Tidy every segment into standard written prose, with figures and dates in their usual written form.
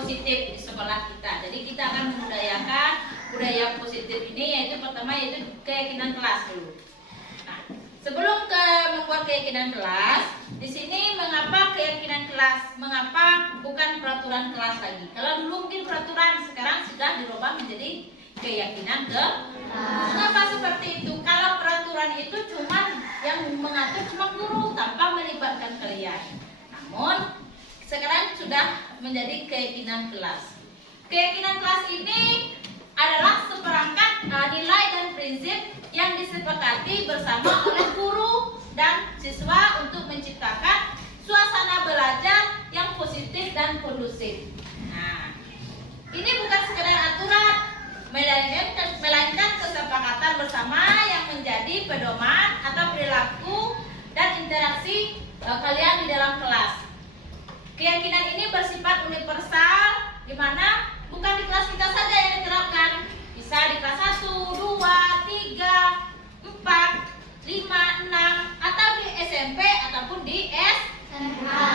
positif di sekolah kita. Jadi kita akan membudayakan budaya positif ini, yaitu pertama yaitu keyakinan kelas dulu. Nah, sebelum membuat keyakinan kelas, di sini mengapa keyakinan kelas? Mengapa bukan peraturan kelas lagi? Kalau dulu mungkin peraturan, sekarang sudah dirubah menjadi keyakinan kelas. Mengapa seperti itu? Kalau peraturan itu cuma yang mengatur cuma guru tanpa melibatkan kalian. Namun sekarang sudah menjadi keyakinan kelas. Keyakinan kelas ini adalah seperangkat nilai dan prinsip yang disepakati bersama oleh guru dan siswa untuk menciptakan suasana belajar yang positif dan kondusif. Nah, ini bukan sekedar aturan, melainkan kesepakatan bersama yang menjadi pedoman atau perilaku dan interaksi kalian di dalam kelas. Keyakinan ini bersifat universal, di mana bukan di kelas kita saja yang diterapkan, bisa di kelas 1, 2, 3, 4, 5, 6, atau di SMP ataupun di SMA.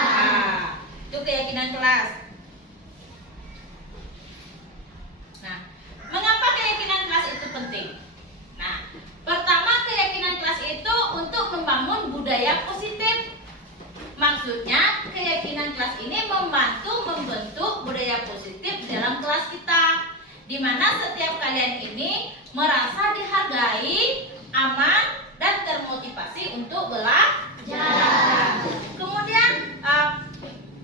Itu keyakinan kelas. Nah, mengapa keyakinan kelas itu penting? Nah, pertama keyakinan kelas itu untuk membangun budaya positif. Maksudnya keyakinan kelas ini membantu membentuk budaya positif dalam kelas kita, di mana setiap kalian ini merasa dihargai, aman, dan termotivasi untuk belajar. Kemudian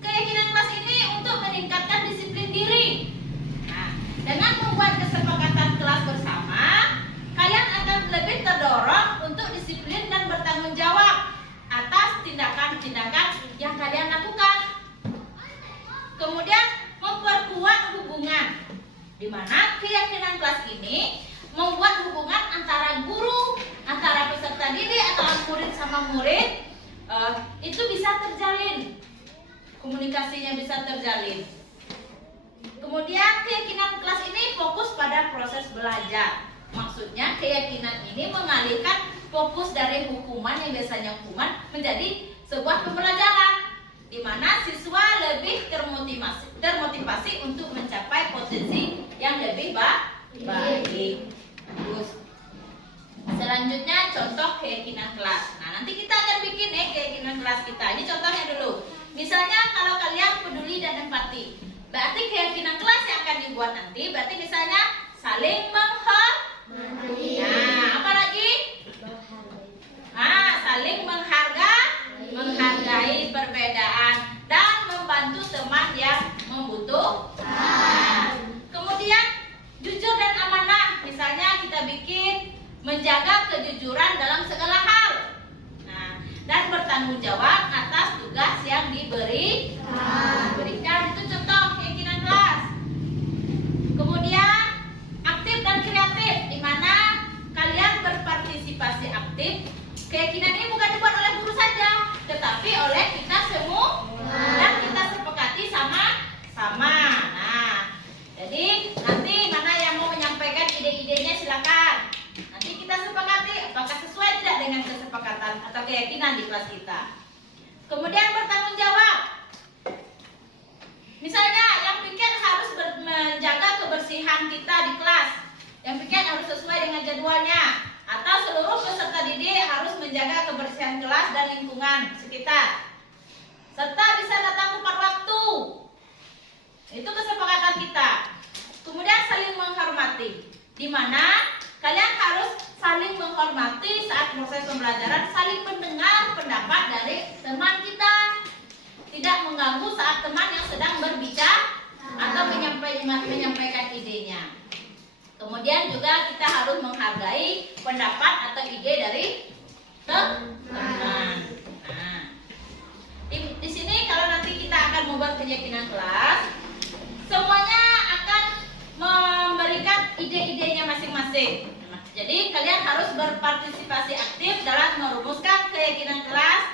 keyakinan kelas ini untuk meningkatkan disiplin diri. Nah, dengan membuat kesepakatan kelas bersama, kalian akan lebih terdorong untuk disiplin dan bertanggung jawab atas tindakan-tindakan yang kalian lakukan. Kemudian memperkuat hubungan, di mana keyakinan kelas ini membuat hubungan antara guru, antara peserta didik atau murid sama murid itu bisa terjalin, komunikasinya bisa terjalin. Kemudian keyakinan kelas ini fokus pada proses belajar. Maksudnya keyakinan ini mengalihkan fokus dari hukuman yang biasanya hukuman menjadi sebuah pembelajaran, di mana siswa lebih termotivasi untuk mencapai potensi yang lebih baik. Terus selanjutnya contoh keyakinan kelas. Nah, nanti kita akan bikin keyakinan kelas kita. Ini contohnya dulu. Misalnya kalau kalian peduli dan empati, berarti keyakinan kelas yang akan dibuat nanti berarti misalnya saling menghargai. Nah, apa lagi? Saling menghargai perbedaan dan membantu teman yang membutuhkan. Kemudian jujur dan amanah, misalnya kita bikin menjaga kejujuran dalam segala hal. Nah, dan bertanggung jawab atas tugas yang diberikan. Itu contoh keyakinan kelas. Kemudian aktif dan kreatif, di mana kalian berpartisipasi aktif. Keyakinan ini bukan dibuat oleh guru saja, tetapi oleh kita semua, dan kita sepakati sama-sama. Nah, jadi nanti mana yang mau menyampaikan ide-idenya silakan. Nanti kita sepakati apakah sesuai tidak dengan kesepakatan atau keyakinan di kelas kita. Kemudian bertanggung jawab. Misalnya yang piket harus menjaga kebersihan kita di kelas. Yang piket harus sesuai dengan jadwalnya. Atau seluruh peserta didik harus menjaga kebersihan kelas dan lingkungan sekitar, serta bisa datang tepat waktu. Itu kesepakatan kita. Kemudian saling menghormati, di mana kalian harus saling menghormati saat proses pembelajaran, saling mendengar pendapat dari teman kita, tidak mengganggu saat teman yang sedang berbicara atau menyampaikan idenya. Kemudian juga kita harus menghargai pendapat atau ide dari teman. Nah, di sini kalau nanti kita akan membuat keyakinan kelas, semuanya akan memberikan ide-idenya masing-masing. Jadi kalian harus berpartisipasi aktif dalam merumuskan keyakinan kelas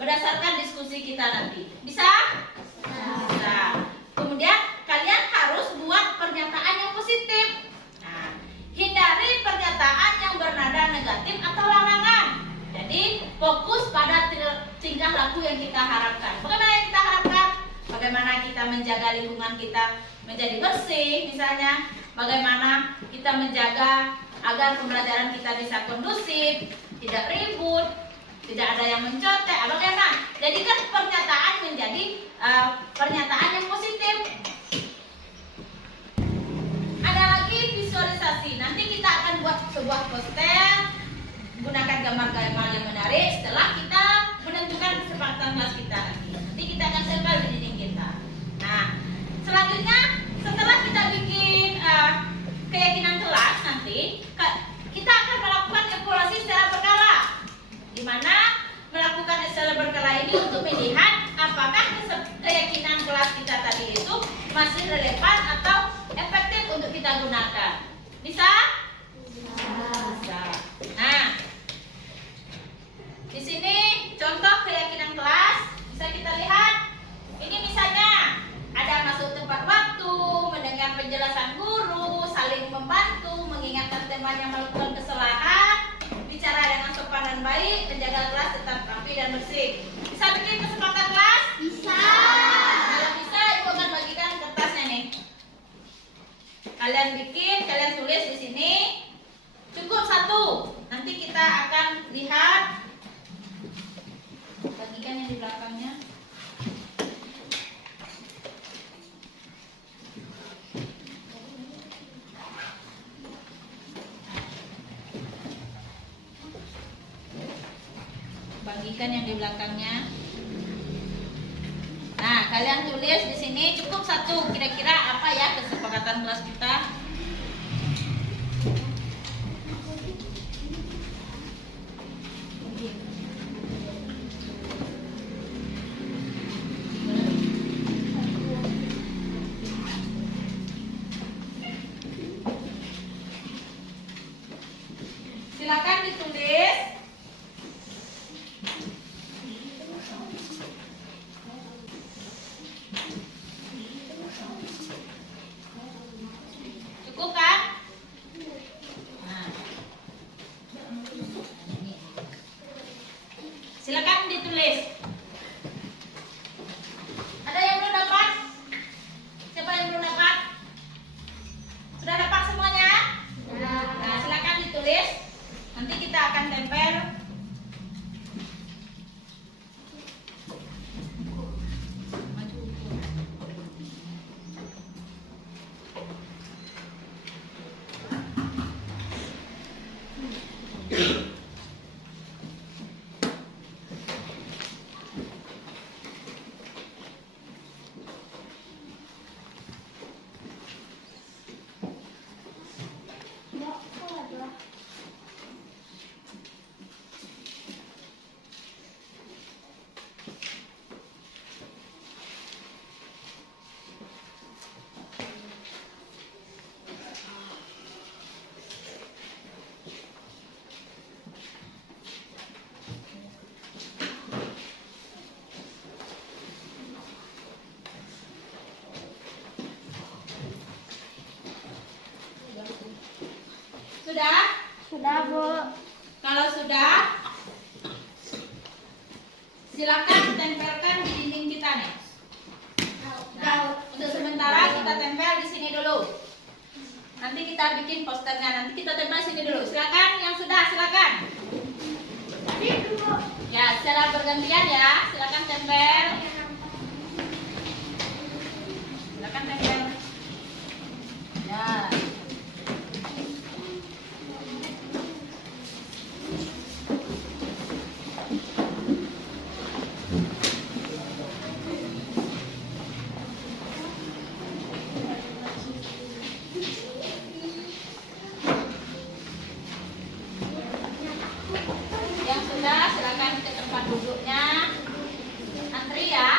berdasarkan diskusi kita nanti. Bisa? Bisa. Kemudian kalian harus buat pernyataan yang positif. Hindari pernyataan yang bernada negatif atau larangan. Jadi fokus pada tingkah laku yang kita harapkan. Bagaimana yang kita harapkan? Bagaimana kita kita menjaga lingkungan kita menjadi bersih, misalnya bagaimana kita menjaga agar pembelajaran kita bisa kondusif, tidak ribut, tidak ada yang mencontek. Bagaimana? Jadikan pernyataan menjadi pernyataan yang positif. Ada lagi visualisasi. Nanti kita akan buat sebuah poster, gunakan gambar-gambar yang menarik setelah kita menentukan kesepakatan kelas kita nanti. Nanti kita akan tempel di dinding kita. Nah, selanjutnya setelah kita bikin keyakinan kelas nanti, kita akan melakukan evaluasi secara berkala. Di mana melakukan secara berkala ini untuk melihat apakah keyakinan kelas kita tadi itu masih relevan atau efektif untuk kita gunakan. Bisa? Bisa. Nah, di sini contoh keyakinan kelas bisa kita lihat. Ini misalnya ada masuk tepat waktu, mendengar penjelasan guru, saling membantu, mengingatkan teman yang melakukan kesalahan, bicara dengan sopan dan baik, menjaga kelas tetap rapi dan bersih. Bisa bikin kesempatan kelas? Bisa. Kalau bisa, ibu akan bagikan kertasnya nih. Kalian bikin, kalian tulis di sini. Cukup 1. Nanti kita akan lihat. Bagikan yang di belakangnya. Bagikan yang di belakangnya. Nah, kalian tulis di sini cukup 1. Kira-kira apa ya kesepakatan kelas kita? Silakan ditulis. Cukup kan? Nah. Silakan ditulis. Ada yang belum dapat? Siapa yang belum dapat? Sudah dapat semuanya? Nah, silakan ditulis. Nanti kita akan tempel. Sudah? Sudah, Bu. Kalau sudah, silakan tempelkan di dinding kita nih. Nah, untuk sementara kita tempel di sini dulu. Nanti kita bikin posternya. Nanti kita tempel sini dulu. Silakan yang sudah, silakan. Ya, secara bergantian ya. Silakan tempel. Silakan tempel. Ya. Yang sudah silakan ke tempat duduknya. Antri ya.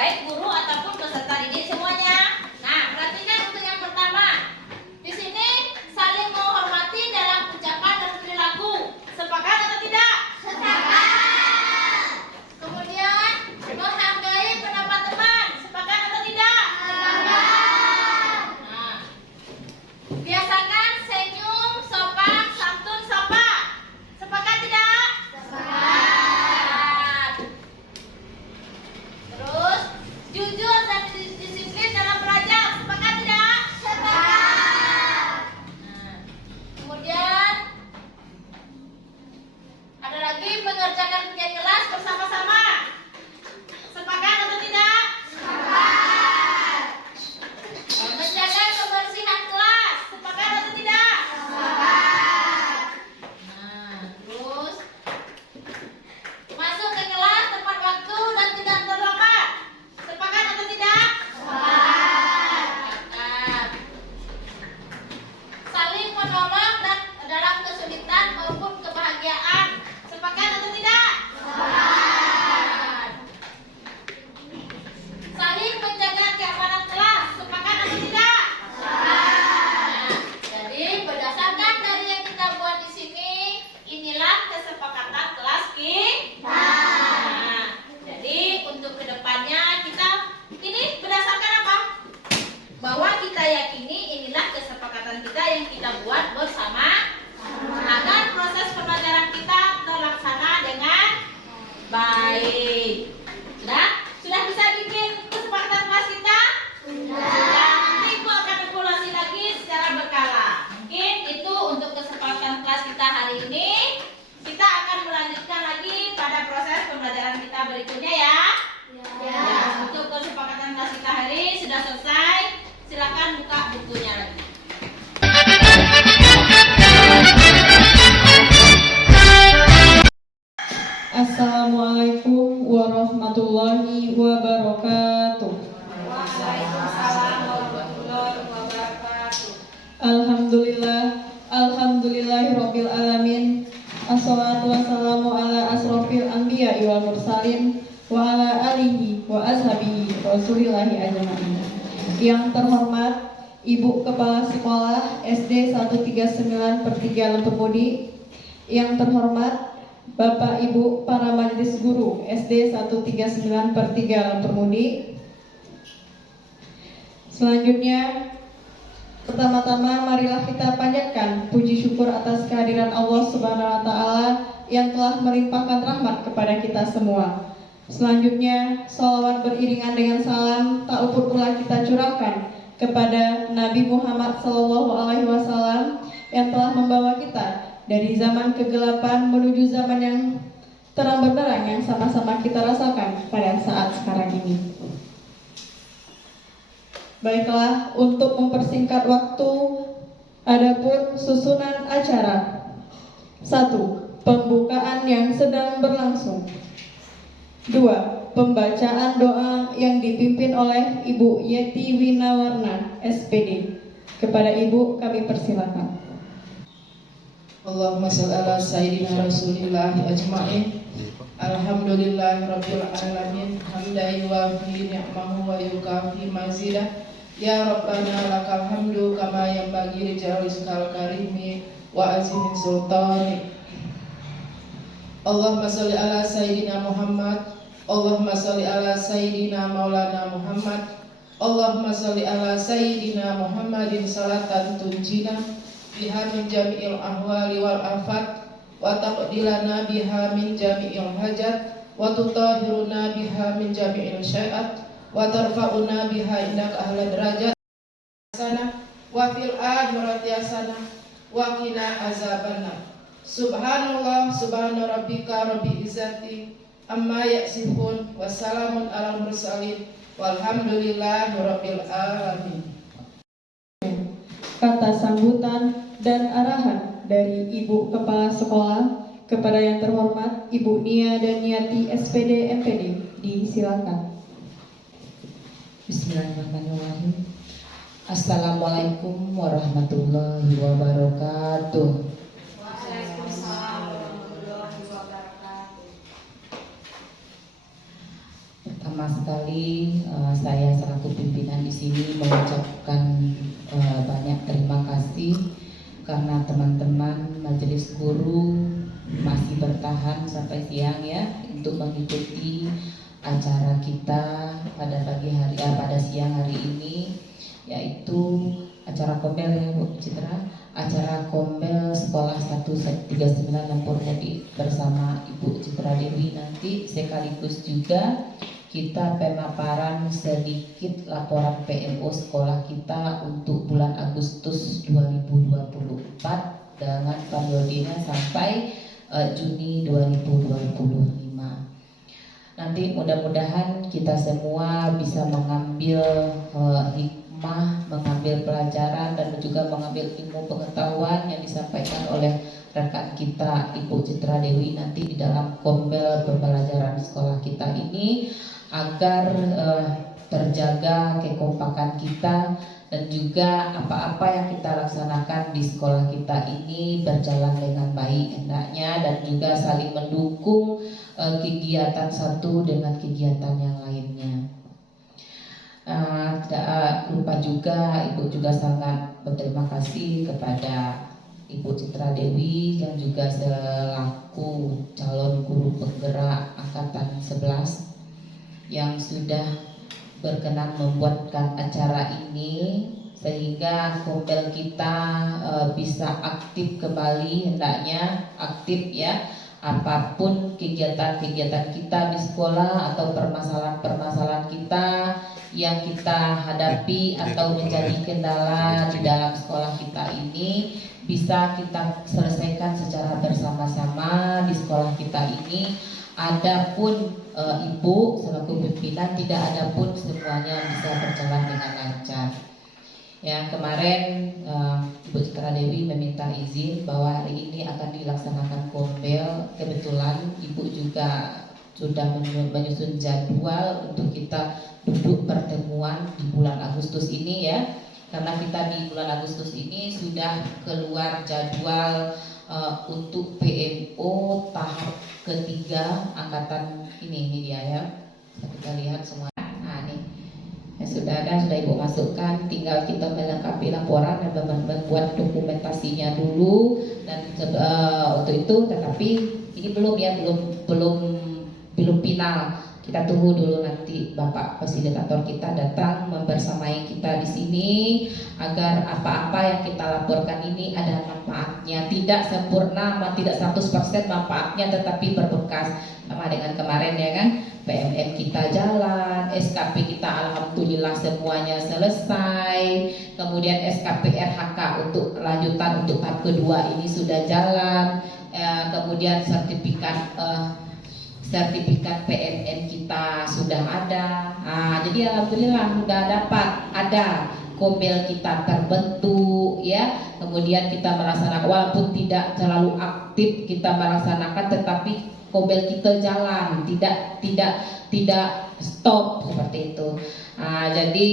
baik guru ataupun peserta didik semuanya. Nah, perhatikan untuk yang pertama. Di sini saling menghormati dalam ucapan dan perilaku. Sepakat atau tidak? Sepakat. Kemudian menghargai pendapat teman. Sepakat atau tidak? Sepakat. Nah, biasakan senyum, sopan, santun, sapa. Sepakat tidak? Sepakat. Terus jujur dan disiplin dalam belajar. Sepakat tidak? Sepakat. Nah, kemudian ada lagi mengerjakan tugas kelas bersama-sama. Sepakat atau tidak? Sepakat. Menjaga kebersihan kelas. Sepakat atau tidak? Sepakat. Nah, terus masuk ke kelas tepat waktu dan tidak terlambat. Sepakat atau tidak? Sepakat. Saling menolong dan dalam kesulitan maupun kebahagiaan. Sepakat atau tidak? Sepakat. Saling menjaga keamanan kelas. Sepakat atau tidak? Sepakat. Jadi berdasarkan dari yang kita buat di sini, inilah kesepakatan kelas kita. Nah, jadi untuk kedepannya kita ini berdasarkan apa? Bahwa kita yakini inilah kesepakatan kita yang kita buat bersama agar proses pembelajaran kita terlaksana dengan baik. Sudah bisa bikin kesepakatan kelas kita? Sudah. Nanti Ibu akan evaluasi lagi secara berkala. Mungkin itu untuk kesepakatan kelas kita hari ini. Kita akan melanjutkan lagi pada proses pembelajaran kita berikutnya ya. Ya. Untuk kesepakatan kelas kita hari ini sudah selesai. Silakan buka bukunya lagi. Assalamualaikum warahmatullahi wabarakatuh. Waalaikumsalam warahmatullahi wabarakatuh. Alhamdulillahirabbil alamin. Assalatu wassalamu ala asrofil anbiya'i wal mursalin wa ala alihi wa ashabihi rasulillahi ajma'in. Yang terhormat Ibu Kepala Sekolah SD 139/3 Lempemudi. Yang terhormat Bapak Ibu para majelis guru SD 139/3 Lempemudi. Selanjutnya, pertama-tama marilah kita panjatkan puji syukur atas kehadiran Allah Subhanahu wa taala yang telah melimpahkan rahmat kepada kita semua. Selanjutnya, sholawat beriringan dengan salam tak luput pula kita curahkan kepada Nabi Muhammad SAW yang telah membawa kita dari zaman kegelapan menuju zaman yang terang benderang yang sama-sama kita rasakan pada saat sekarang ini. Baiklah, untuk mempersingkat waktu, adapun susunan acara. 1. Pembukaan yang sedang berlangsung. 2. Pembacaan doa yang dipimpin oleh Ibu Yeti Winawarna, SPD. Kepada Ibu kami persilakan. Allahumma shalli ala sayyidina Rasulillah ajma'in. Alhamdulillahirabbil alamin. Hamdan yuwafi ni'mahu wa yukafi mazidah. Ya Rabbana lakal hamdu kama yanbaghi li jalalika karimi wa azimin sultani. Allahumma shalli ala sayyidina Muhammad. Allahumma shalli ala sayyidina Maulana Muhammad. Allahumma shalli ala sayyidina Muhammadin salatan tunjina biha min jami'il ahwali wal afat wa taqdilana biha min jami'il hajat wa tutahhiruna biha min jami'il syai'at wa tarfa'una biha indaka ahla derajat sana wa fil akhirati hasanah wa qina azabannar. Subhanallah subhana rabbika rabbil izzati amma yasifun wa salamun alal mursalin walhamdulillahi rabbil alamin. Kata sambutan dan arahan dari Ibu Kepala Sekolah kepada yang terhormat Ibu Nia dan Niati SPD MPD, disilakan. Bismillahirrahmanirrahim. Assalamualaikum warahmatullahi wabarakatuh. Waalaikumsalam warahmatullahi wabarakatuh. sekali saya selaku pimpinan di sini mengucapkan banyak terima kasih karena teman-teman majelis guru masih bertahan sampai siang ya untuk mengikuti acara kita pada pada siang hari ini, yaitu acara kombel ya Bu Citra, acara kombel sekolah 139 Lampur Mudik bersama Ibu Citra Dewi. Nanti sekaligus juga kita pemaparan sedikit laporan PMO sekolah kita untuk bulan Agustus 2024 dengan periodenya sampai Juni 2025. Nanti mudah-mudahan kita semua bisa mengambil hikmah, mengambil pelajaran dan juga mengambil ilmu pengetahuan yang disampaikan oleh rekan kita Ibu Citra Dewi nanti di dalam kombel pembelajaran di sekolah kita ini, agar terjaga kekompakan kita dan juga apa-apa yang kita laksanakan di sekolah kita ini berjalan dengan baik hendaknya, dan juga saling mendukung kegiatan satu dengan kegiatan yang lainnya. Tidak lupa juga Ibu juga sangat berterima kasih kepada Ibu Citra Dewi yang juga selaku calon guru penggerak angkatan 11 yang sudah berkenan membuatkan acara ini sehingga kombel kita bisa aktif kembali, hendaknya aktif ya, apapun kegiatan-kegiatan kita di sekolah atau permasalahan-permasalahan kita yang kita hadapi atau menjadi kendala di dalam sekolah kita ini bisa kita selesaikan secara bersama-sama di sekolah kita ini. Adapun Ibu selaku pimpinan, tidak ada pun semuanya bisa berjalan dengan lancar. Ya, kemarin Ibu Citra Dewi meminta izin bahwa hari ini akan dilaksanakan kombel. Kebetulan Ibu juga sudah menyusun jadwal untuk kita duduk pertemuan di bulan Agustus ini ya. Karena kita di bulan Agustus ini sudah keluar jadwal untuk PMO tahap ketiga angkatan ini dia ya. Kita lihat semua. Nah nih ya, sudah Ibu masukkan, tinggal kita melengkapi laporan dan membuat dokumentasinya dulu dan untuk itu, tetapi ini belum ya, belum final. Kita tunggu dulu nanti Bapak fasilitator kita datang membersamai kita di sini agar apa-apa yang kita laporkan ini ada manfaatnya, tidak sempurna, tidak 100% manfaatnya, tetapi berbekas. Sama dengan kemarin ya kan, PMN kita jalan, SKP kita alhamdulillah semuanya selesai, kemudian SKP RHK untuk lanjutan untuk tahap kedua ini sudah jalan, kemudian sertifikat PMN kita sudah ada. Jadi alhamdulillah sudah ada kombel kita terbentuk ya. Kemudian kita melaksanakan, walaupun tidak terlalu aktif kita melaksanakan, tetapi kombel kita jalan, tidak stop seperti itu. Jadi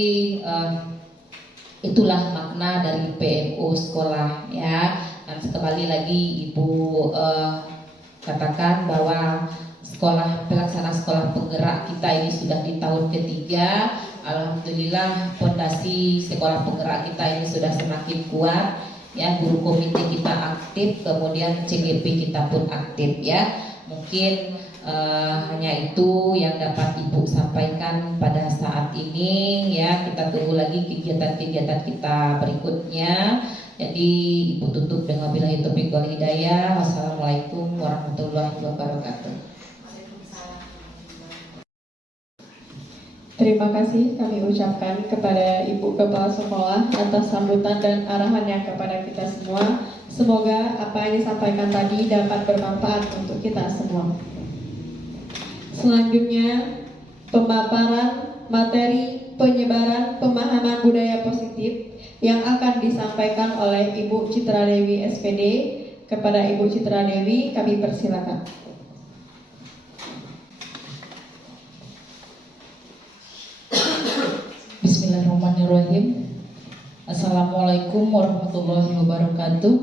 itulah makna dari PMO sekolah ya. Dan kembali lagi Ibu katakan bahwa pelaksana sekolah penggerak kita ini sudah di tahun ketiga. Alhamdulillah fondasi sekolah penggerak kita ini sudah semakin kuat ya, guru komite kita aktif, kemudian CGP kita pun aktif ya. Mungkin hanya itu yang dapat Ibu sampaikan pada saat ini ya. Kita tunggu lagi kegiatan-kegiatan kita berikutnya. Jadi Ibu tutup dengan billahi taufiq wal hidayah. Wassalamualaikum warahmatullahi wabarakatuh. Terima kasih kami ucapkan kepada Ibu Kepala Sekolah atas sambutan dan arahannya kepada kita semua. Semoga apa yang disampaikan tadi dapat bermanfaat untuk kita semua. Selanjutnya, pemaparan materi penyebaran pemahaman budaya positif yang akan disampaikan oleh Ibu Citra Dewi SPD. Kepada Ibu Citra Dewi kami persilakan. Bismillahirrahmanirrahim. Assalamualaikum warahmatullahi wabarakatuh.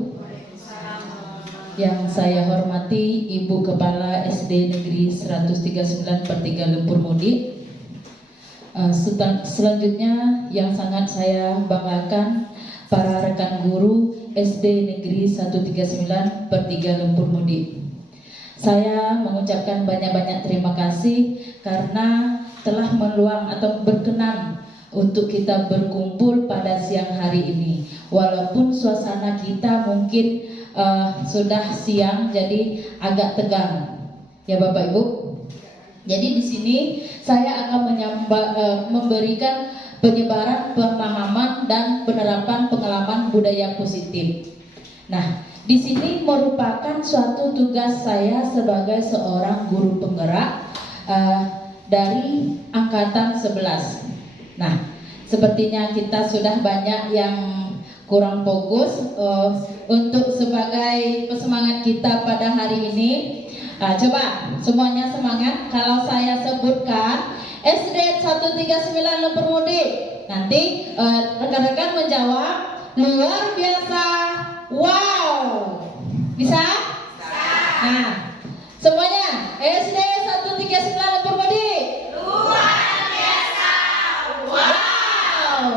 Yang saya hormati Ibu Kepala SD Negeri 139 per 3 Lumpur Mudik, Selanjutnya yang sangat saya banggakan para rekan guru SD Negeri 139 Pertiga Lumpur Mudi. Saya mengucapkan banyak-banyak terima kasih karena telah meluang atau berkenan untuk kita berkumpul pada siang hari ini. Walaupun suasana kita mungkin sudah siang, jadi agak tegang, ya Bapak Ibu. Jadi di sini saya akan memberikan penyebaran pemahaman dan penerapan pengalaman budaya positif. Nah, di sini merupakan suatu tugas saya sebagai seorang guru penggerak dari angkatan 11. Nah, sepertinya kita sudah banyak yang kurang fokus untuk sebagai pesemangat kita pada hari ini. Coba semuanya semangat. Kalau saya sebutkan SD 139 Lumpur Mudi, nanti rekan-rekan menjawab luar biasa. Wow, bisa? Nah, semuanya SD 139 Lumpur Mudi. Luar biasa. Wow.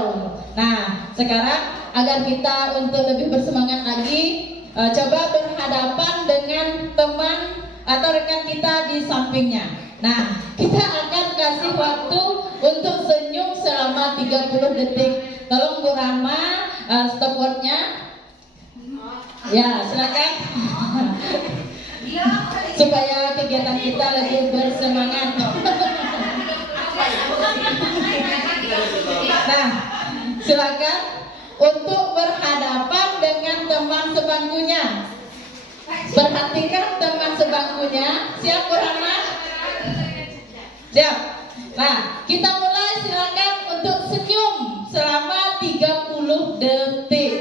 Nah, sekarang agar kita untuk lebih bersemangat lagi, coba berhadapan dengan teman atau rekan kita di sampingnya. Nah, kita akan kasih waktu untuk senyum selama 30 detik. Tolong Bu Rahma, stopwatchnya. Ya, silakan. Supaya kegiatan kita lebih bersemangat. Nah, silakan untuk berhadapan dengan teman sebangkunya. Perhatikan teman sebangkunya. Siap Bu Rahma? Siap. Nah, kita mulai, silakan untuk senyum selama 30 detik.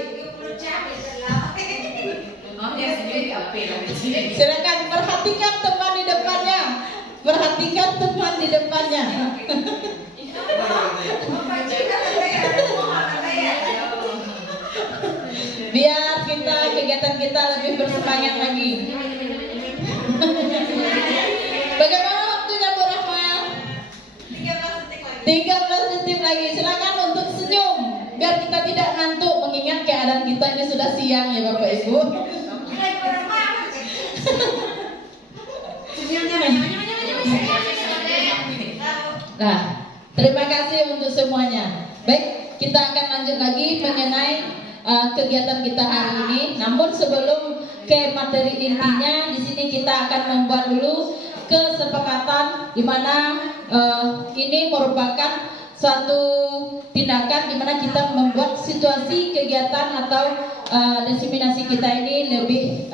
Silakan perhatikan teman di depannya. Perhatikan teman di depannya. Biar kegiatan kita lebih bersemangat lagi. Bagaimana waktunya Bu Rahma? 13 detik lagi. Silakan untuk senyum biar kita tidak ngantuk, mengingat keadaan kita ini sudah siang ya Bapak Ibu. Nah, terima kasih untuk semuanya. Baik, kita akan lanjut lagi mengenai kegiatan kita hari ini. Namun sebelum ke materi intinya, di sini kita akan membuat dulu kesepakatan di mana ini merupakan suatu tindakan di mana kita membuat situasi kegiatan atau diseminasi kita ini lebih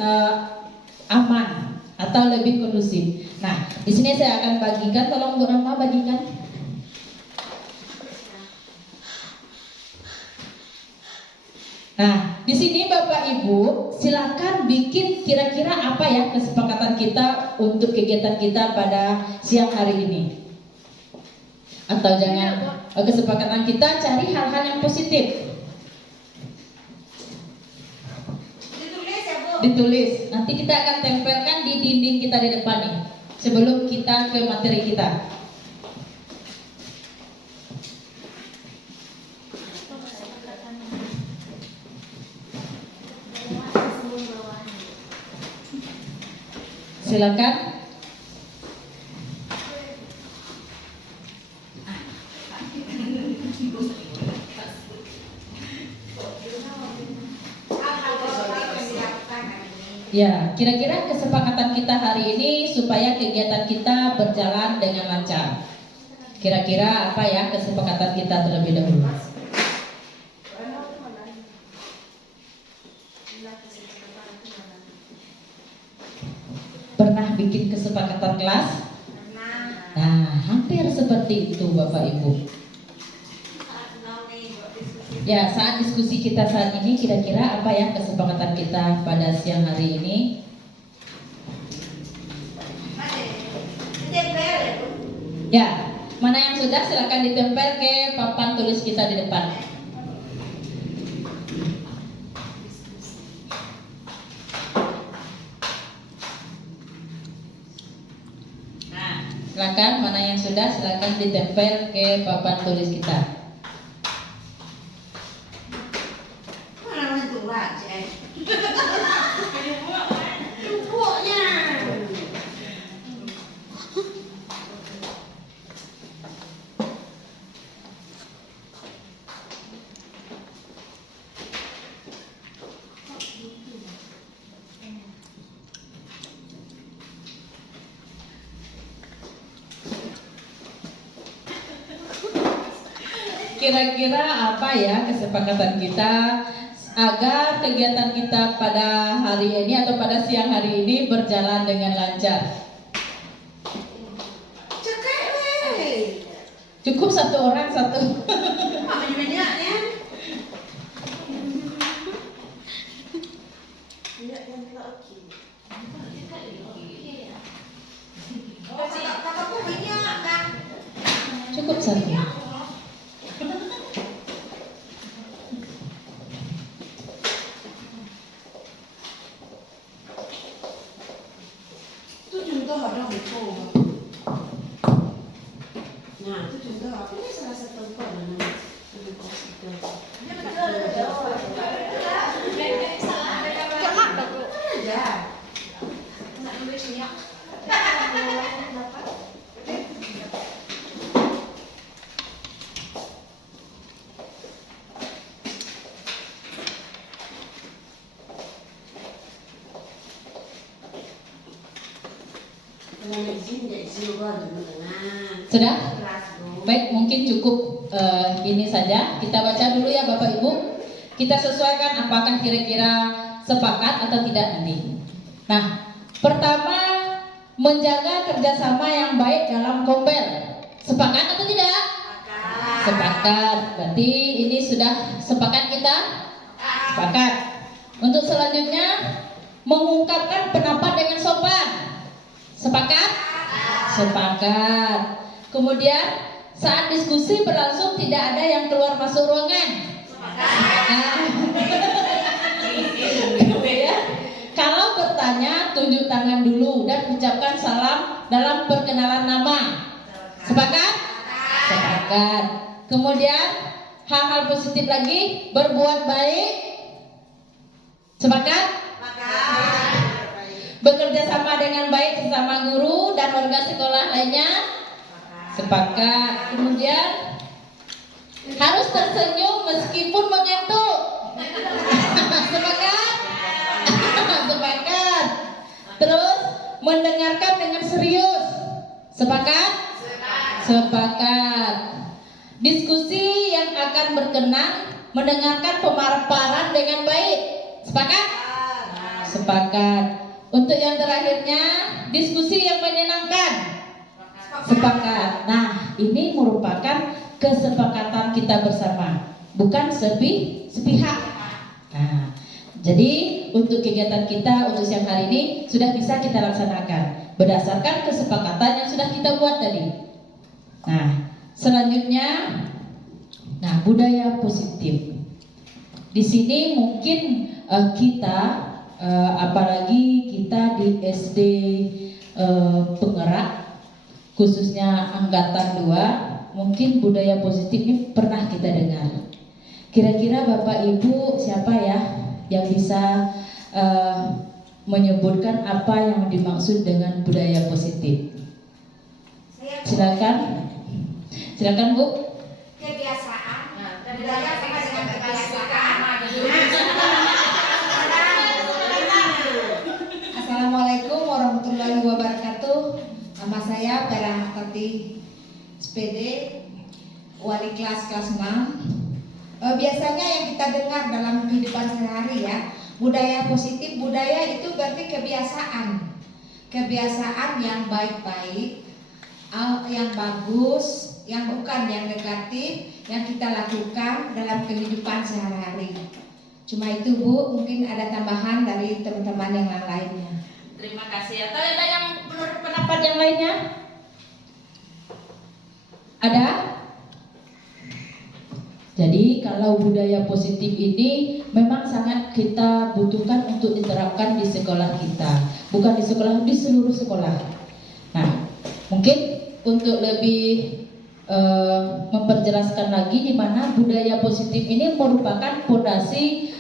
aman atau lebih kondusif. Nah, di sini saya akan bagikan, tolong Bu Rahma bagikan. Nah, di sini Bapak Ibu silakan bikin kira-kira apa ya kesepakatan kita untuk kegiatan kita pada siang hari ini. Atau jangan kesepakatan kita cari hal-hal yang positif. Ditulis. Nanti kita akan tempelkan di dinding kita di depan nih. Sebelum kita ke materi kita. Silakan. Ya, kira-kira kesepakatan kita hari ini supaya kegiatan kita berjalan dengan lancar. Kira-kira apa ya kesepakatan kita terlebih dahulu? Pernah bikin kesepakatan kelas? Nah, hampir seperti itu Bapak Ibu. Ya, saat diskusi kita saat ini kira-kira apa ya kesepakatan kita pada siang hari ini? Ya, mana yang sudah silakan ditempel ke papan tulis kita di depan. Nah, silakan laksanakan. Mana yang sudah, silakan ditempel ke papan tulis kita. Kira-kira apa ya kesepakatan kita agar kegiatan kita pada hari ini atau pada siang hari ini berjalan dengan lancar? Cukup satu orang satu. Cukup satu. Nah, itu contoh apa? Ini salah satu contoh Sudah? Baik, mungkin cukup ini saja. Kita baca dulu ya Bapak Ibu. Kita sesuaikan apakah kira-kira sepakat atau tidak nanti. Nah, pertama, menjaga kerjasama yang baik dalam kombel. Sepakat atau tidak? Sepakat. Berarti ini sudah sepakat kita? Sepakat. Untuk selanjutnya, mengungkapkan pendapat dengan sopan. Sepakat? Sepakat. Kemudian saat diskusi berlangsung tidak ada yang keluar masuk ruangan. Sepakat. Kemudian kalau bertanya tunjuk tangan dulu dan ucapkan salam dalam perkenalan nama. Sepakat? Sepakat. Kemudian hal-hal positif lagi, berbuat baik. Sepakat? Bekerja sama dengan baik sesama guru dan warga sekolah lainnya. Sepakat. Kemudian harus tersenyum meskipun mengantuk. Sepakat? Sepakat. Terus mendengarkan dengan serius. Sepakat? Sepakat. Diskusi yang akan berkenan, mendengarkan pemaparan dengan baik. Sepakat? Sepakat. Untuk yang terakhirnya, diskusi yang menyenangkan. Sepakat. Nah, ini merupakan kesepakatan kita bersama, bukan sepihak. Nah, jadi untuk kegiatan kita untuk siang hari ini sudah bisa kita laksanakan berdasarkan kesepakatan yang sudah kita buat tadi. Nah, selanjutnya, budaya positif. Di sini mungkin kita apalagi kita di SD Penggerak, khususnya angkatan 2, mungkin budaya positif ini pernah kita dengar. Kira-kira Bapak Ibu siapa ya yang bisa menyebutkan apa yang dimaksud dengan budaya positif? Silakan Bu. Kebiasaan. Budaya sama dengan kebiasaan. Assalamualaikum warahmatullahi wabarakatuh. Nama saya Perang Tati SPD, wali kelas 6. Biasanya yang kita dengar dalam kehidupan sehari ya, budaya positif. Budaya itu berarti kebiasaan yang baik-baik, yang bagus, yang bukan yang negatif, yang kita lakukan dalam kehidupan sehari-hari. Cuma itu Bu, mungkin ada tambahan dari teman-teman yang lainnya. Terima kasih. Atau ada yang menurut Pendapat yang lainnya? Ada? Jadi kalau budaya positif ini memang sangat kita butuhkan untuk diterapkan di sekolah kita. Bukan di sekolah, di seluruh sekolah. Nah, mungkin untuk lebih memperjelaskan lagi di mana budaya positif ini merupakan fondasi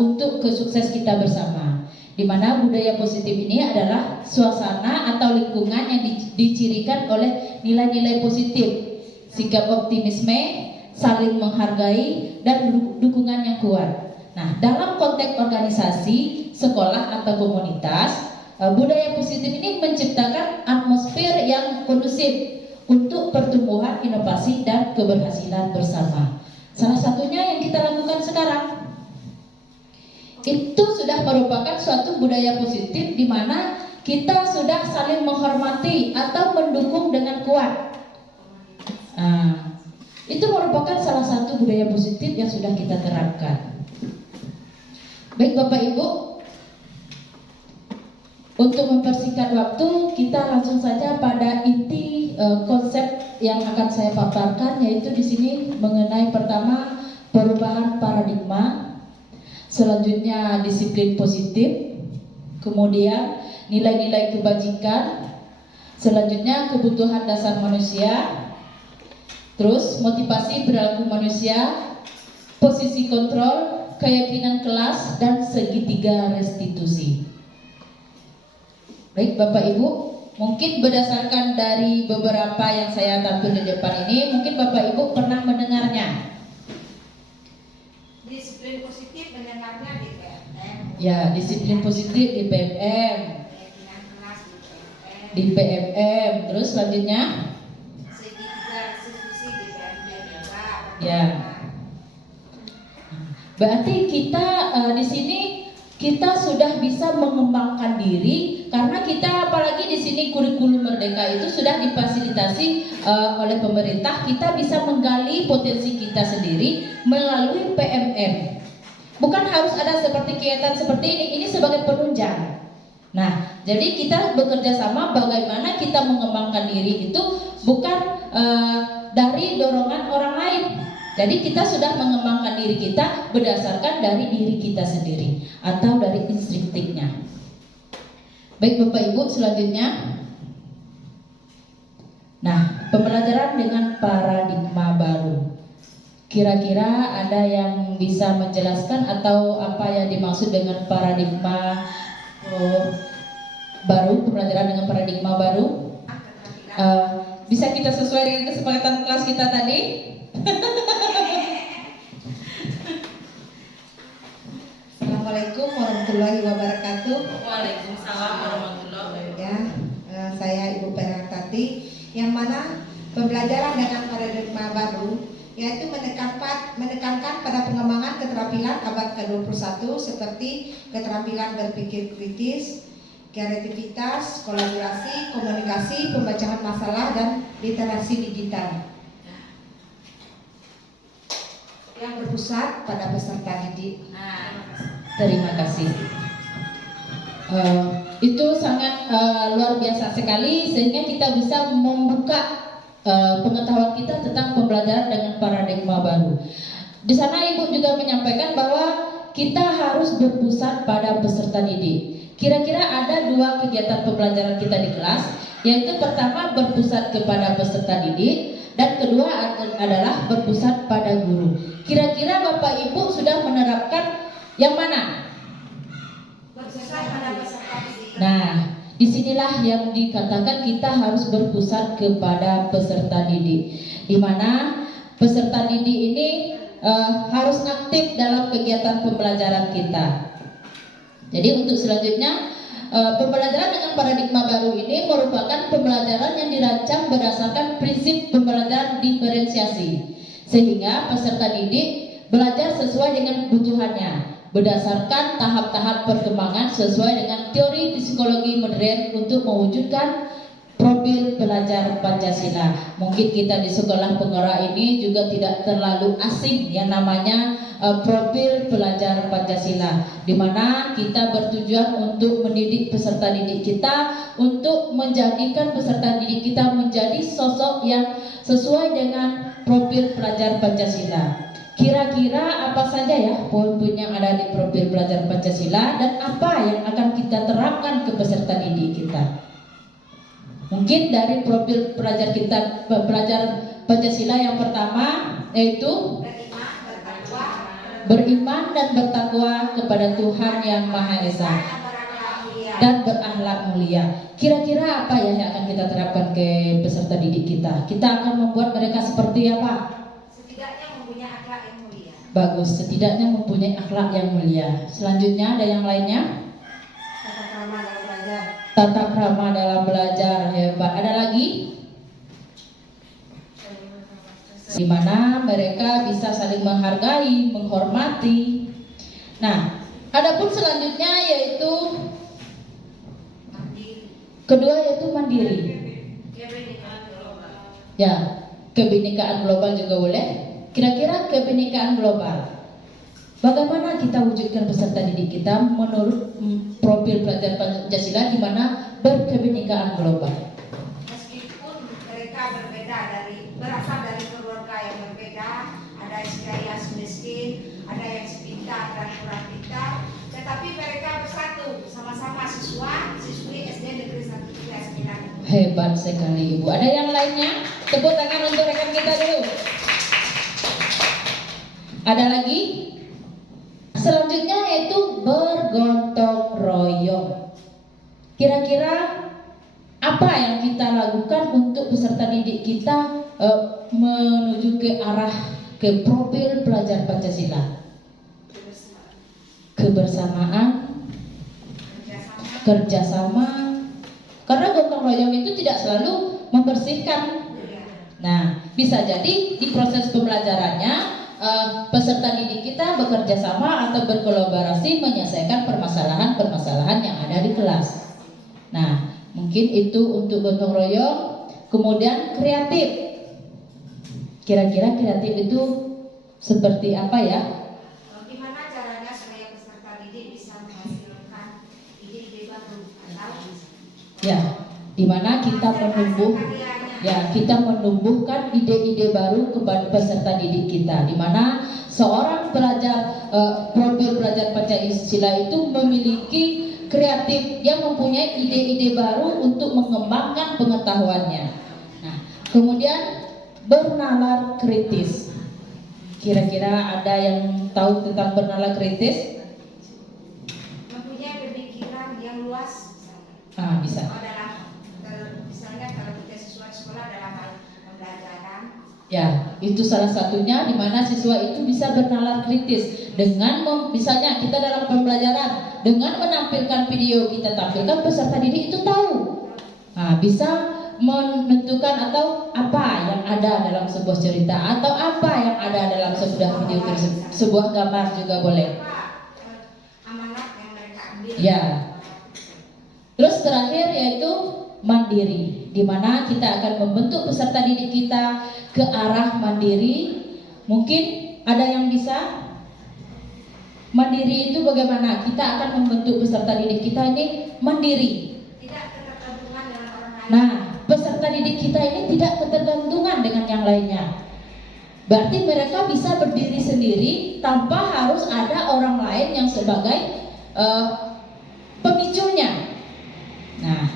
untuk kesukses kita bersama. Di mana budaya positif ini adalah suasana atau lingkungan yang dicirikan oleh nilai-nilai positif, sikap optimisme, saling menghargai, dan dukungan yang kuat. Nah, dalam konteks organisasi, sekolah atau komunitas, budaya positif ini menciptakan atmosfer yang kondusif untuk pertumbuhan, inovasi, dan keberhasilan bersama. Salah satunya yang kita lakukan sekarang itu sudah merupakan suatu budaya positif di mana kita sudah saling menghormati atau mendukung dengan kuat. Itu merupakan salah satu budaya positif yang sudah kita terapkan. Baik Bapak Ibu, untuk mempersingkat waktu, kita langsung saja pada inti konsep yang akan saya paparkan, yaitu di sini mengenai pertama perubahan paradigma, selanjutnya disiplin positif, kemudian nilai-nilai kebajikan, selanjutnya kebutuhan dasar manusia, terus motivasi perilaku manusia, posisi kontrol, keyakinan kelas, dan segitiga restitusi. Baik Bapak Ibu, mungkin berdasarkan dari beberapa yang saya tampil di depan ini, mungkin Bapak Ibu pernah mendengarnya. Disiplin positif mendengarnya di PMM. Ya, disiplin positif di PMM, Keyakinan kelas di PMM. di PMM. Terus selanjutnya, Segitiga restitusi di PMM juga. ya. Berarti kita di sini kita sudah bisa mengembangkan diri karena kita, apalagi di sini kurikulum Merdeka itu sudah difasilitasi oleh pemerintah. Kita bisa menggali potensi kita sendiri melalui PMM. Bukan harus ada seperti kegiatan seperti ini sebagai penunjang. Nah, jadi kita bekerja sama bagaimana kita mengembangkan diri itu bukan dari dorongan orang lain. Jadi kita sudah mengembangkan diri kita berdasarkan dari diri kita sendiri atau dari instinktifnya. Baik Bapak Ibu, selanjutnya. Nah, pembelajaran dengan paradigma baru. Kira-kira ada yang bisa menjelaskan atau apa yang dimaksud dengan paradigma baru, pembelajaran dengan paradigma baru? Bisa kita sesuai dengan kesepakatan kelas kita tadi? Assalamualaikum warahmatullahi wabarakatuh. Waalaikumsalam warahmatullahi wabarakatuh. Ya, saya Ibu Peratati, yang mana pembelajaran dengan paradigma baru yaitu menekankan pada pengembangan keterampilan abad ke-21 seperti keterampilan berpikir kritis, kreativitas, kolaborasi, komunikasi, pembacaan masalah, dan literasi digital yang berpusat pada peserta didik. Terima kasih. Itu sangat luar biasa sekali sehingga kita bisa membuka pengetahuan kita tentang pembelajaran dengan paradigma baru. Di sana Ibu juga menyampaikan bahwa kita harus berpusat pada peserta didik. Kira-kira ada dua kegiatan pembelajaran kita di kelas, yaitu pertama berpusat kepada peserta didik dan kedua adalah berpusat pada guru. Kira-kira Bapak Ibu sudah menerapkan yang mana? Berpusat pada peserta didik. Nah, disinilah yang dikatakan kita harus berpusat kepada peserta didik, di mana peserta didik ini harus aktif dalam kegiatan pembelajaran kita. Jadi untuk selanjutnya, pembelajaran dengan paradigma baru ini merupakan pembelajaran yang dirancang berdasarkan prinsip pembelajaran diferensiasi, sehingga peserta didik belajar sesuai dengan kebutuhannya, berdasarkan tahap-tahap perkembangan sesuai dengan teori psikologi modern untuk mewujudkan profil pelajar Pancasila. Mungkin kita di sekolah penggerak ini juga tidak terlalu asing yang namanya profil pelajar Pancasila, di mana kita bertujuan untuk mendidik peserta didik kita, untuk menjadikan peserta didik kita menjadi sosok yang sesuai dengan profil pelajar Pancasila. Kira-kira apa saja ya poin-poin yang ada di profil pelajar Pancasila dan apa yang akan kita terapkan ke peserta didik kita? Mungkin dari profil pelajar kita, pelajar Pancasila yang pertama yaitu beriman dan bertakwa kepada Tuhan Yang Maha Esa dan berakhlak mulia. Kira-kira apa ya yang akan kita terapkan ke peserta didik kita? Kita akan membuat mereka seperti apa? Setidaknya mempunyai akhlak yang mulia. Bagus, setidaknya mempunyai akhlak yang mulia. Selanjutnya ada yang lainnya? Tata krama dalam belajar. Tata krama dalam belajar. Hebat. Ada lagi? Di mana mereka bisa saling menghargai, menghormati. Nah, adapun selanjutnya yaitu kedua yaitu mandiri. Ya, kebinekaan global juga boleh. Kira-kira kebinekaan global, bagaimana kita wujudkan peserta didik kita menurut profil pelajar Pancasila di mana berkebinekaan global? Meskipun mereka berbeda berasal dari keluarga yang berbeda, ada yang kaya, miskin, ada yang sepintar dan kurang pintar, tetapi mereka bersatu sama-sama siswi SD Negeri 1 9. Hebat sekali Ibu. Ada yang lainnya? Tepuk tangan untuk rekan kita dulu. Ada lagi? Selanjutnya yaitu bergotong royong. Kira-kira apa yang kita lakukan untuk peserta didik kita menuju ke arah ke profil pelajar Pancasila? Kebersamaan, kerjasama. Karena gotong royong itu tidak selalu membersihkan. Nah, bisa jadi di proses pembelajarannya peserta didik kita bekerja sama atau berkolaborasi menyelesaikan permasalahan-permasalahan yang ada di kelas. Nah, mungkin itu untuk gotong royong. Kemudian kreatif. Kira-kira kreatif itu seperti apa ya? Bagaimana caranya supaya peserta didik bisa menghasilkan ide-ide baru atau Ya, dimana kita menumbuhkan ide-ide baru kepada peserta didik kita, dimana seorang pelajar profil pelajar Pancasila itu memiliki kreatif, dia mempunyai ide-ide baru untuk mengembangkan pengetahuannya. Nah, kemudian bernalar kritis. Kira-kira ada yang tahu tentang bernalar kritis? mempunyai pemikiran yang luas. Bisa. Misalnya kalau kita siswa sekolah dalam hal pembelajaran, Ya, itu salah satunya di mana siswa itu bisa bernalar kritis dengan misalnya kita dalam pembelajaran dengan menampilkan video kita tampilkan, peserta didik itu tahu. Nah, bisa menentukan atau apa yang ada dalam sebuah cerita atau apa yang ada dalam sebuah video tersebut, sebuah gambar juga boleh. amanat yang mereka ambil. Ya. Terus terakhir yaitu mandiri, di mana kita akan membentuk peserta didik kita ke arah mandiri. Mungkin ada yang bisa? Mandiri itu bagaimana? Kita akan membentuk peserta didik kita ini mandiri. Tidak ketergantungan dengan orang lain. Nah, peserta didik kita ini tidak ketergantungan dengan yang lainnya. Berarti mereka bisa berdiri sendiri tanpa harus ada orang lain yang sebagai pemicunya. Nah,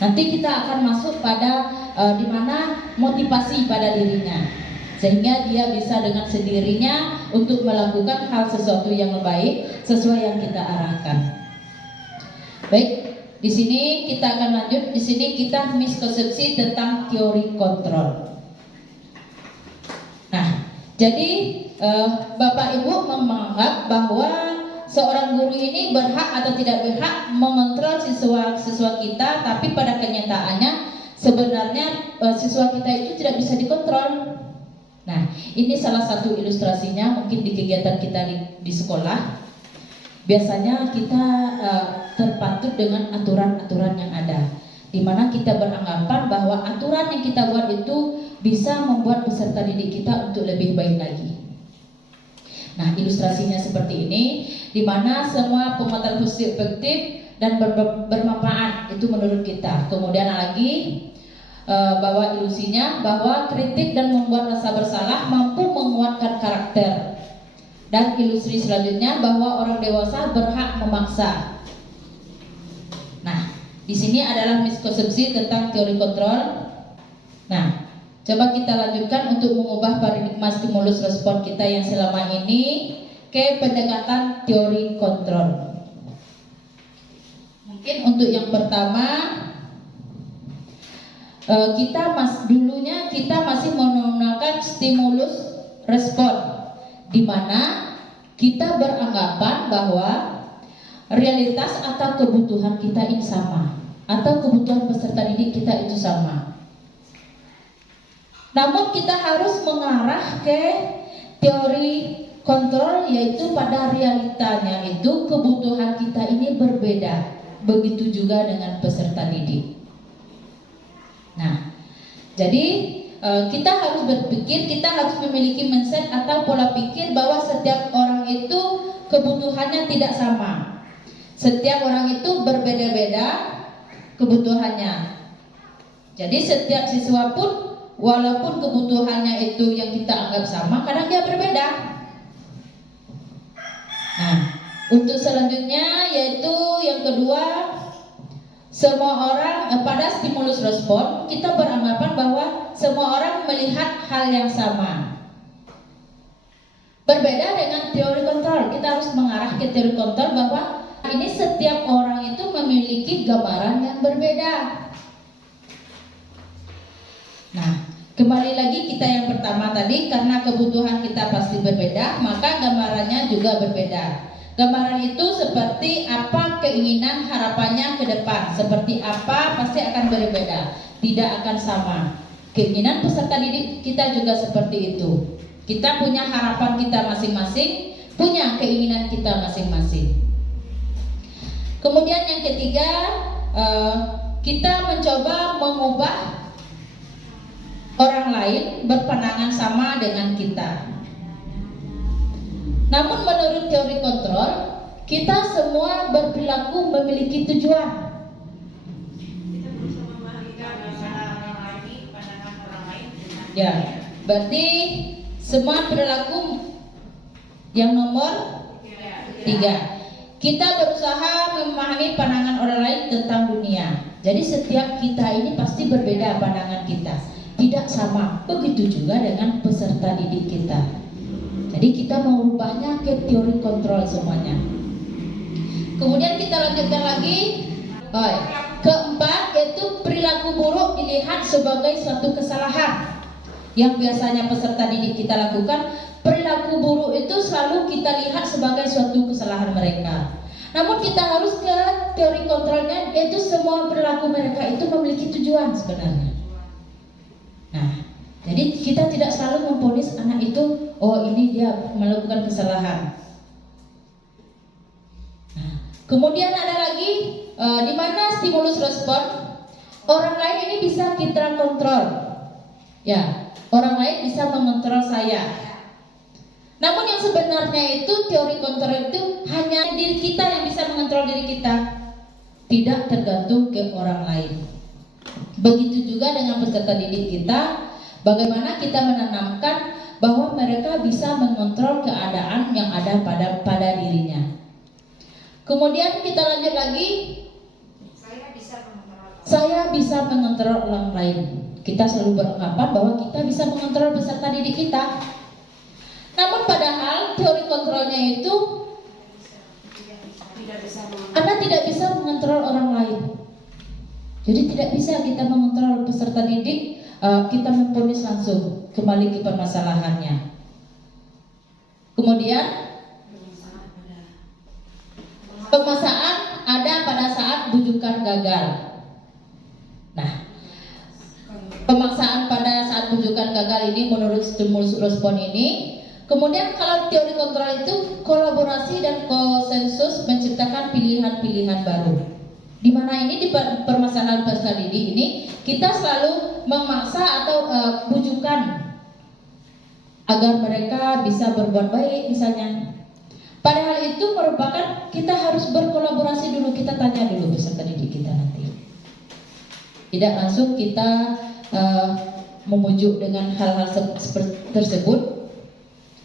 nanti kita akan masuk pada di mana motivasi pada dirinya, sehingga dia bisa dengan sendirinya untuk melakukan hal sesuatu yang baik sesuai yang kita arahkan. Baik, di sini kita akan lanjut. Di sini kita miskonsepsi tentang teori kontrol. Nah, jadi Bapak Ibu menganggap bahwa seorang guru ini berhak atau tidak berhak mengontrol siswa kita, tapi pada kenyataannya sebenarnya siswa kita itu tidak bisa dikontrol. Nah, ini salah satu ilustrasinya mungkin di kegiatan kita di sekolah. Biasanya kita terpaut dengan aturan-aturan yang ada, di mana kita beranggapan bahwa aturan yang kita buat itu bisa membuat peserta didik kita untuk lebih baik lagi. Nah, ilustrasinya seperti ini, di mana semua penguatan positif efektif dan bermanfaat itu menurut kita. Kemudian lagi bahwa ilusinya bahwa kritik dan membuat rasa bersalah mampu menguatkan karakter. Dan ilustrasi selanjutnya bahwa orang dewasa berhak memaksa. Nah, di Di sini adalah miskonsepsi tentang teori kontrol. Nah, coba kita lanjutkan untuk mengubah paradigma stimulus respon kita yang selama ini ke pendekatan teori kontrol. Mungkin untuk yang pertama, dulunya kita masih menggunakan stimulus respon, di mana kita beranggapan bahwa realitas atau kebutuhan kita ini sama, atau kebutuhan peserta didik kita itu sama. Namun kita harus mengarah ke teori kontrol, yaitu pada realitanya itu kebutuhan kita ini berbeda. Begitu juga dengan peserta didik. Nah, jadi kita harus berpikir, kita harus memiliki mindset atau pola pikir bahwa setiap orang itu kebutuhannya tidak sama. Setiap orang itu berbeda-beda kebutuhannya. Jadi setiap siswa pun walaupun kebutuhannya itu yang kita anggap sama, kadang dia berbeda. Nah, untuk selanjutnya yaitu yang kedua, semua orang pada stimulus respon kita beranggapan bahwa semua orang melihat hal yang sama. Berbeda dengan teori kontrol, kita harus mengarah ke teori kontrol bahwa ini setiap orang itu memiliki gambaran yang berbeda. Nah, kembali lagi kita yang pertama tadi, karena kebutuhan kita pasti berbeda, maka gambarannya juga berbeda. Gambaran itu seperti apa keinginan harapannya ke depan, seperti apa pasti akan berbeda, tidak akan sama. Keinginan peserta didik kita juga seperti itu. Kita punya harapan kita masing-masing, punya keinginan kita masing-masing. Kemudian yang ketiga, kita mencoba mengubah orang lain berpandangan sama dengan kita. Namun menurut teori kontrol, kita semua berperilaku memiliki tujuan. Ya, berarti semua perilaku yang nomor 3. Kita berusaha memahami pandangan orang lain tentang dunia. Jadi setiap kita ini pasti berbeda pandangan kita, tidak sama. Begitu juga dengan peserta didik kita. Jadi kita mengubahnya ke teori kontrol semuanya. Kemudian kita lanjutkan lagi. Keempat, yaitu perilaku buruk dilihat sebagai suatu kesalahan. Yang biasanya peserta didik kita lakukan, perilaku buruk itu selalu kita lihat sebagai suatu kesalahan mereka. Namun kita harus ke teori kontrolnya, yaitu semua perilaku mereka itu memiliki tujuan sebenarnya. Nah, jadi kita tidak selalu memvonis anak itu, oh ini dia melakukan kesalahan. Nah, kemudian ada lagi di mana stimulus respon, orang lain ini bisa kita kontrol. Ya, orang lain bisa mengontrol saya. Namun yang sebenarnya itu teori kontrol itu hanya diri kita yang bisa mengontrol diri kita, tidak tergantung ke orang lain. Begitu juga dengan peserta didik kita, bagaimana kita menanamkan bahwa mereka bisa mengontrol keadaan yang ada pada dirinya. Kemudian kita lanjut lagi, saya bisa mengontrol orang lain. Kita selalu beranggapan bahwa kita bisa mengontrol peserta didik kita. Namun padahal teori kontrolnya itu Anda tidak bisa mengontrol orang lain. Jadi tidak bisa kita mengontrol peserta didik, kita memvonis langsung kembali ke permasalahannya. Kemudian pemaksaan ada pada saat bujukan gagal. Nah, pemaksaan pada saat bujukan gagal ini menurut stimulus respon ini. Kemudian kalau teori kontrol itu kolaborasi dan konsensus menciptakan pilihan-pilihan baru. Di mana ini di permasalahan peserta didik ini kita selalu memaksa atau bujukan agar mereka bisa berbuat baik misalnya. Padahal itu merupakan kita harus berkolaborasi dulu, kita tanya dulu peserta didik kita nanti. Tidak langsung kita memujuk dengan hal-hal tersebut.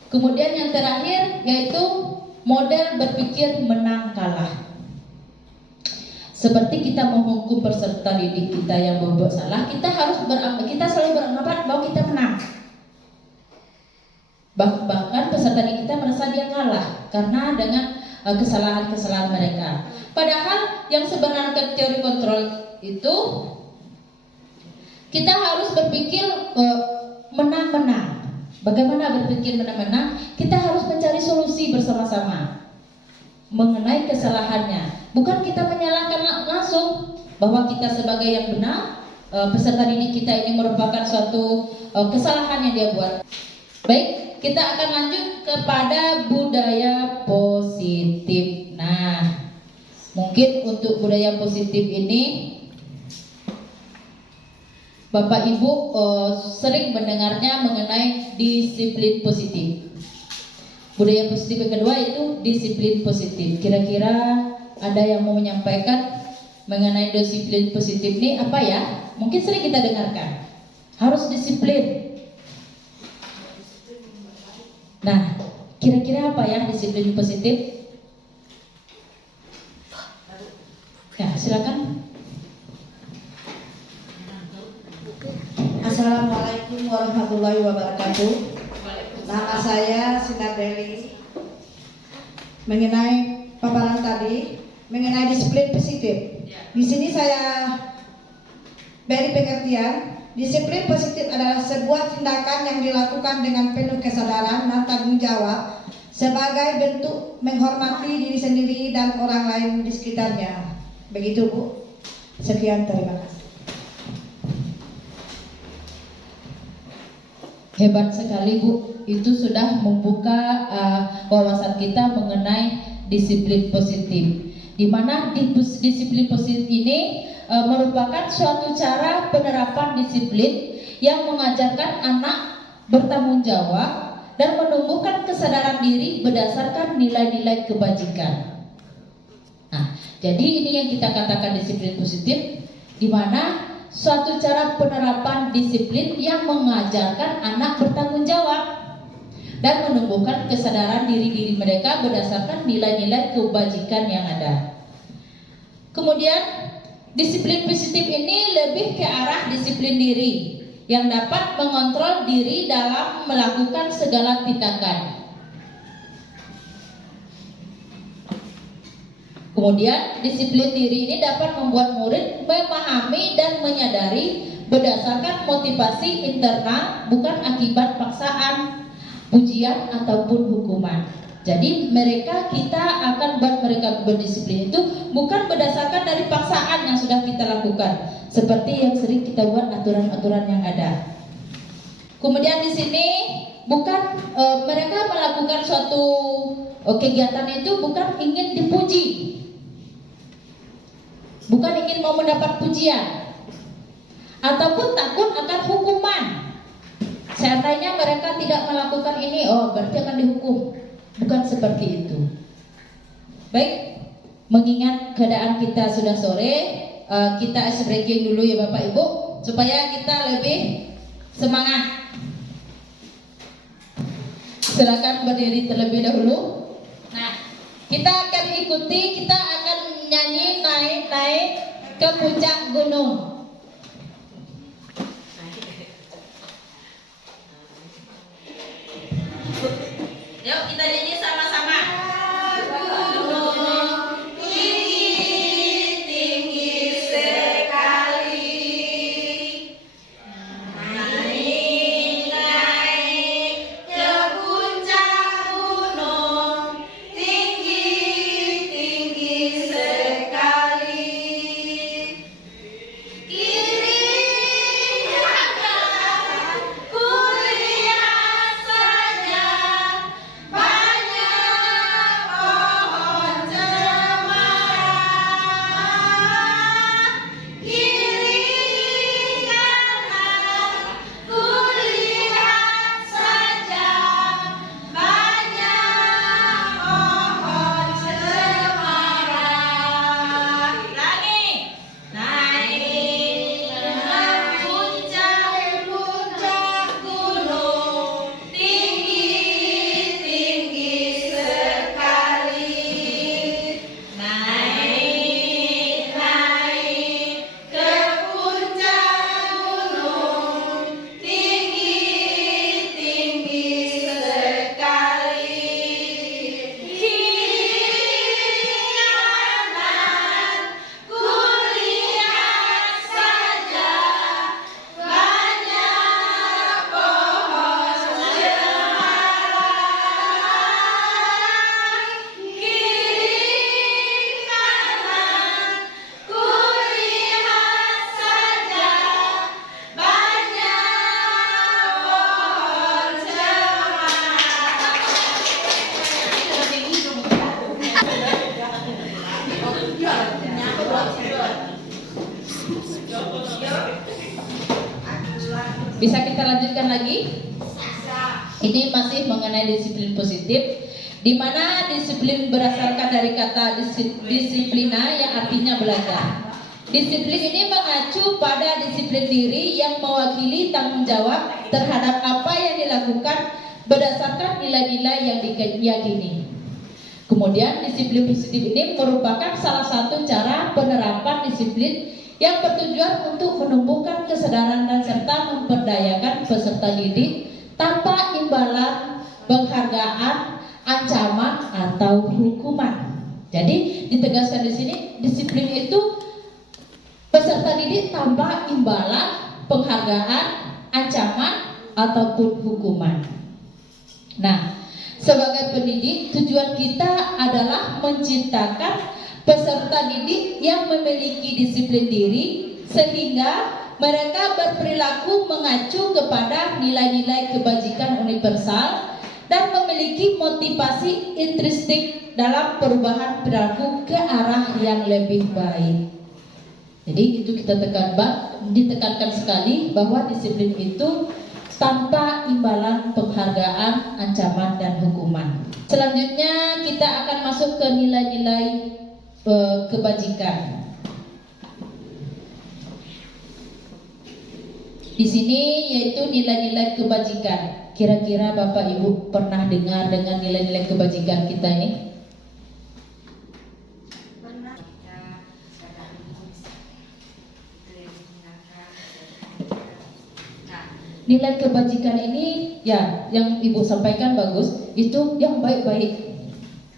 Kemudian yang terakhir yaitu model berpikir menang kalah. seperti kita menghukum peserta didik kita yang berbuat salah, kita selalu beranggapan bahwa kita menang. Bahkan peserta didik kita merasa dia kalah karena dengan kesalahan-kesalahan mereka. Padahal yang sebenarnya teori kontrol itu kita harus berpikir menang-menang. Bagaimana berpikir menang-menang? Kita harus mencari solusi bersama-sama mengenai kesalahannya. Bukan kita menyalahkan langsung bahwa kita sebagai yang benar, peserta didik kita ini merupakan suatu kesalahan yang dia buat. Baik, kita akan lanjut kepada budaya positif. Nah, mungkin untuk budaya positif ini Bapak Ibu sering mendengarnya mengenai disiplin positif. Budaya positif yang kedua itu disiplin positif. Kira-kira ada yang mau menyampaikan mengenai disiplin positif ini apa ya? Mungkin sering kita dengarkan. Harus disiplin. Nah, kira-kira apa ya disiplin positif? Ya, silakan. Assalamualaikum warahmatullahi wabarakatuh. Nama saya Sinta Deli. Mengenai paparan tadi, mengenai disiplin positif. Di sini saya beri pengertian, disiplin positif adalah sebuah tindakan yang dilakukan dengan penuh kesadaran dan tanggung jawab sebagai bentuk menghormati diri sendiri dan orang lain di sekitarnya. Begitu, Bu. Sekian, terima kasih. Hebat sekali, Bu. Itu sudah membuka wawasan kita mengenai disiplin positif. Di mana disiplin positif ini merupakan suatu cara penerapan disiplin yang mengajarkan anak bertanggung jawab dan menumbuhkan kesadaran diri berdasarkan nilai-nilai kebajikan. Nah, jadi ini yang kita katakan disiplin positif, di mana suatu cara penerapan disiplin yang mengajarkan anak bertanggung jawab dan menumbuhkan kesadaran diri mereka berdasarkan nilai-nilai kebajikan yang ada. Kemudian disiplin positif ini lebih ke arah disiplin diri yang dapat mengontrol diri dalam melakukan segala tindakan. Kemudian disiplin diri ini dapat membuat murid memahami dan menyadari berdasarkan motivasi internal, bukan akibat paksaan, pujian ataupun hukuman. Jadi kita akan buat mereka berdisiplin itu bukan berdasarkan dari paksaan yang sudah kita lakukan, seperti yang sering kita buat aturan-aturan yang ada. Kemudian di sini bukan mereka melakukan suatu kegiatan itu bukan ingin dipuji, bukan ingin mau mendapat pujian, ataupun takut akan hukuman. Seandainya mereka tidak melakukan ini, berarti akan dihukum. Bukan seperti itu. Baik, mengingat keadaan kita sudah sore, kita ice breaking dulu ya Bapak Ibu, supaya kita lebih semangat. Silakan berdiri terlebih dahulu. Nah, kita akan ikuti, kita akan nyanyi naik-naik ke puncak gunung. Yuk kita nyanyi sama-sama. Gunung tinggi sekali, naik ke puncak gunung tinggi sekali. Kiri kanan kulihat saja banyak Bisa kita lanjutkan lagi? Ini masih mengenai disiplin positif, di mana disiplin berdasarkan dari kata disiplina yang artinya belajar. Disiplin ini mengacu pada disiplin diri yang mewakili tanggung jawab terhadap apa yang dilakukan berdasarkan nilai-nilai yang diyakini. Kemudian disiplin positif ini merupakan salah satu cara penerapan disiplin yang bertujuan untuk menumbuhkan kesadaran dan serta memperdayakan peserta didik tanpa imbalan, penghargaan, ancaman atau hukuman. Jadi ditegaskan di sini disiplin itu peserta didik tanpa imbalan, penghargaan, ancaman ataupun hukuman. Nah, sebagai pendidik tujuan kita adalah menciptakan peserta didik yang memiliki disiplin diri sehingga mereka berperilaku mengacu kepada nilai-nilai kebajikan universal dan memiliki motivasi intrinsik dalam perubahan perilaku ke arah yang lebih baik. Jadi itu kita ditekankan sekali bahwa disiplin itu tanpa imbalan, penghargaan, ancaman dan hukuman. Selanjutnya kita akan masuk ke nilai-nilai kebajikan. Di sini yaitu nilai-nilai kebajikan. Kira-kira Bapak Ibu pernah dengar dengan nilai-nilai kebajikan kita ini? Nilai kebajikan ini ya yang Ibu sampaikan bagus, itu yang baik-baik.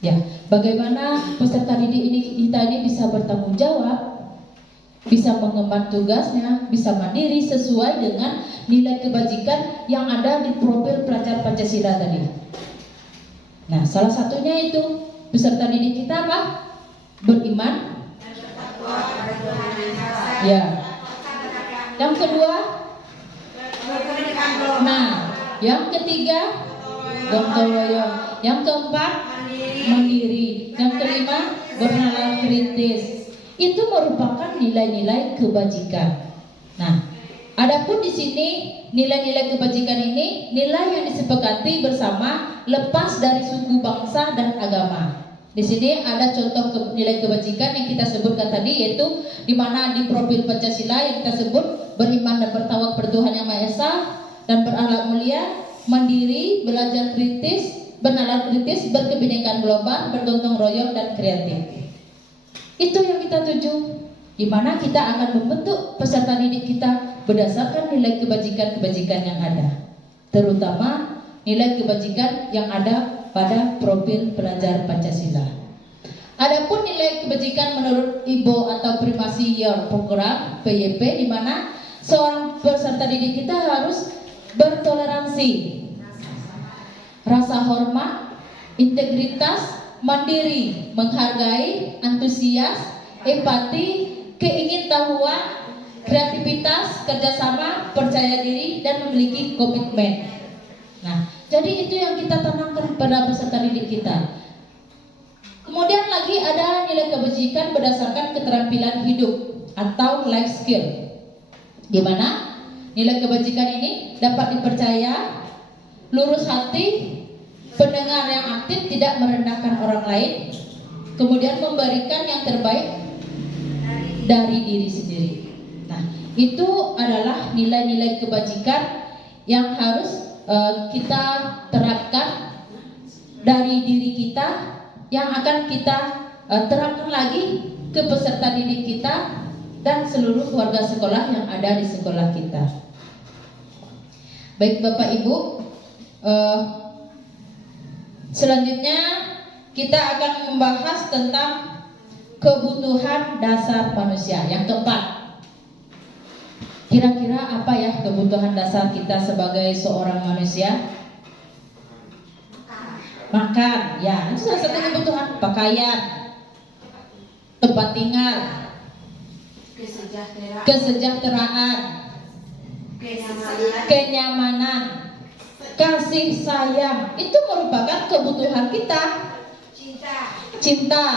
Ya, bagaimana peserta didik kita ini bisa bertanggung jawab, bisa mengemban tugasnya, bisa mandiri sesuai dengan nilai kebajikan yang ada di profil pelajar Pancasila tadi. Nah, salah satunya itu peserta didik kita apa? Beriman. Ya. Yang kedua, nah, yang ketiga, gotong royong. Yang keempat, mandiri. Yang kelima, bernalar kritis. Itu merupakan nilai-nilai kebajikan. Nah, adapun di sini nilai-nilai kebajikan ini nilai yang disepakati bersama lepas dari suku, bangsa dan agama. Di sini ada contoh nilai kebajikan yang kita sebutkan tadi, yaitu di mana di profil Pancasila yang kita sebut beriman dan bertawakal pada Tuhan Yang Maha Esa dan berakhlak mulia, mandiri, belajar kritis, bernalar kritis, berkebinekaan global, bergotong royong dan kreatif. Itu yang kita tuju, di mana kita akan membentuk peserta didik kita berdasarkan nilai kebajikan-kebajikan yang ada, terutama nilai kebajikan yang ada pada profil pelajar Pancasila. Adapun nilai kebajikan menurut IBO atau Primasi Year Program (PYP), di mana seorang peserta didik kita harus bertoleransi, rasa hormat, integritas, mandiri, menghargai, antusias, empati, keingintahuan, kreativitas, kerjasama, percaya diri, dan memiliki komitmen. Nah, jadi itu yang kita tanamkan pada peserta didik kita. Kemudian lagi ada nilai kebajikan berdasarkan keterampilan hidup atau life skill, di mana nilai kebajikan ini dapat dipercaya, lurus hati, pendengar yang aktif, tidak merendahkan orang lain, kemudian memberikan yang terbaik dari diri sendiri. Nah, itu adalah nilai-nilai kebajikan yang harus kita terapkan dari diri kita, yang akan kita terapkan lagi ke peserta didik kita dan seluruh warga sekolah yang ada di sekolah kita. Baik Bapak Ibu, selanjutnya kita akan membahas tentang kebutuhan dasar manusia. Yang keempat, kira-kira apa ya kebutuhan dasar kita sebagai seorang manusia? Makan, ya itu salah satu kebutuhan. Pakaian, tempat tinggal, kesejahteraan, kenyamanan, kasih sayang, itu merupakan kebutuhan kita. Cinta,